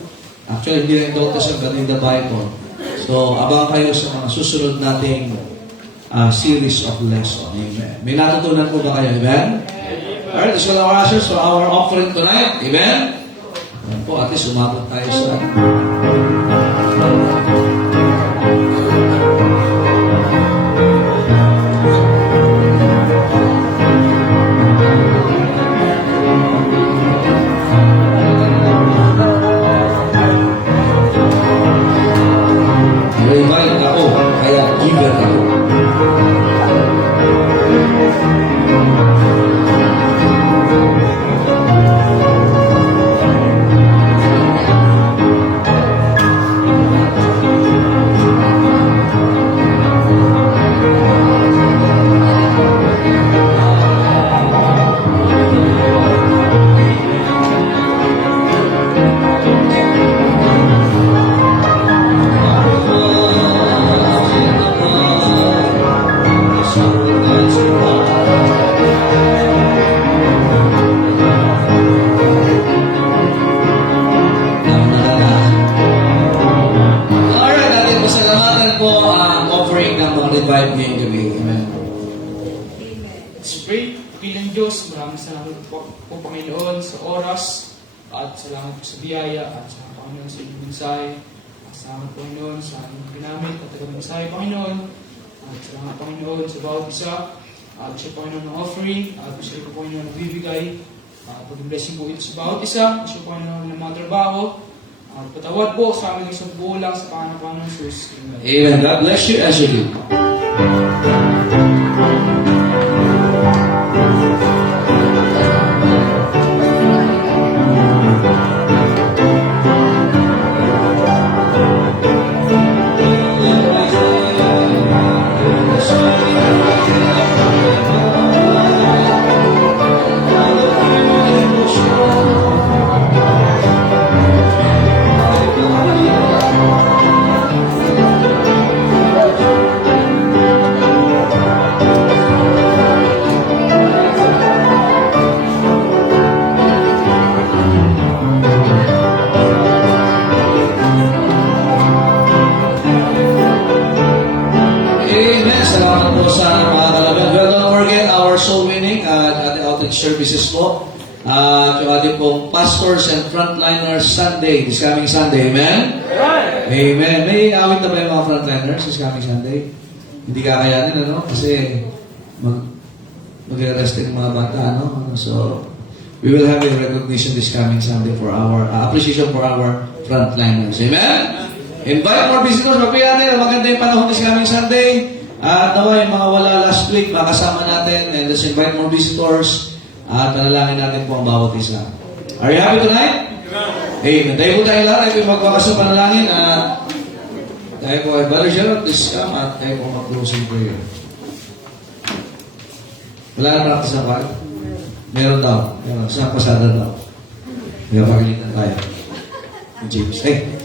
Actually, hindi rin ito kasi in the Bible. So, abang kayo sa mga susunod nating series of lesson. Amen. May natutunan po ba kayo? Amen? Alright, let's call our ushers for our offering tonight. Amen? Ayan po, at least umabot tayo sa... Revive ako, kaya giver ako. invite me into me. Amen. Let's pray. Bilang Diyos, maraming salamat po, Panginoon, sa oras at salamat po sa biyaya at sa Panginoon sa inyong mensahe. At salamat Panginoon sa inyong ginamit at tagang mensahe, Panginoon. At salamat Panginoon sa bawat isa. At siya Panginoon ng offering. At siya po Panginoon ng bibigay. At pag-blessing po ito sa bawat isa. At siya Panginoon ng mga trabaho. At patawad po sa aming isang bulang sa pangalan ng Panginoon Jesus. Amen. Amen. God bless you as you do. Amen. Salamat po sa mga kalaban. Well, don't forget our soul winning at ating outreach services po. At yung ating pong Pastors and Frontliners Sunday, this coming Sunday. Amen? Amen. May awit na ba yung mga frontliners this coming Sunday? Hindi kakayanin, ano? Kasi mag-arrest yung mga bata, ano? So, we will have a recognition this coming Sunday for our appreciation for our frontliners. Amen? Invite more visitors. Magpayanin. Maganda yung panahon this coming Sunday. At nawa yung mga wala last week, makasama natin. And let's invite more visitors. At panalangin natin po ang bawat isa. Are you happy tonight? Amen. Tayo po tayo lahat. Tayo po magpapasok panalangin. At tayo po ay Brother Gerald, please come. At tayo po mag-closing prayer. Wala na practice na pa? Meron daw. Meron. Sa pasada daw. May pagalitan tayo. James. Hey.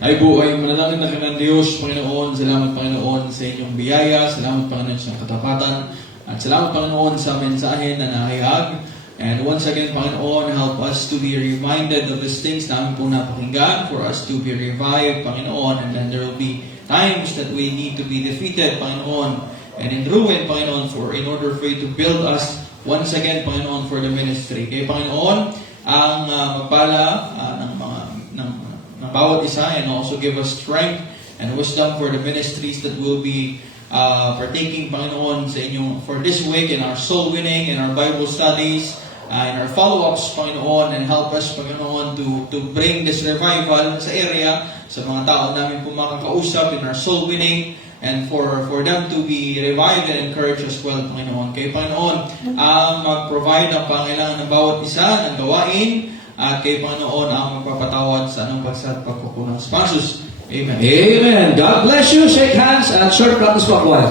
Ay po ay manalangin na kayo ng Diyos, Panginoon. Salamat, Panginoon, sa inyong biyaya. Salamat, Panginoon, sa katapatan. At salamat, Panginoon, sa mensahe na nahayag. And once again, Panginoon, help us to be reminded of these things na aming po napakinggan, for us to be revived, Panginoon. And then there will be times that we need to be defeated, Panginoon, and in ruin, Panginoon, for in order for you to build us once again, Panginoon, for the ministry. Kaya, Panginoon, ang magpala ng bawat isa, and also give us strength and wisdom for the ministries that will be partaking, Panginoon, sa inyong for this week in our soul winning, in our Bible studies, in our follow-ups, Panginoon, and help us, Panginoon, to bring this revival sa area, sa mga tao namin po makakausap in our soul winning, and for them to be revived and encouraged as well, Panginoon. Kaya, Panginoon, ang mag-provide ang pangailangan ng bawat isa, ng gawain, at kay Panginoon ang magpapatawad sa anong bagsa at pagkukulang sa Panginoon. Amen. Amen. God bless you. Shake hands and short practice for a while.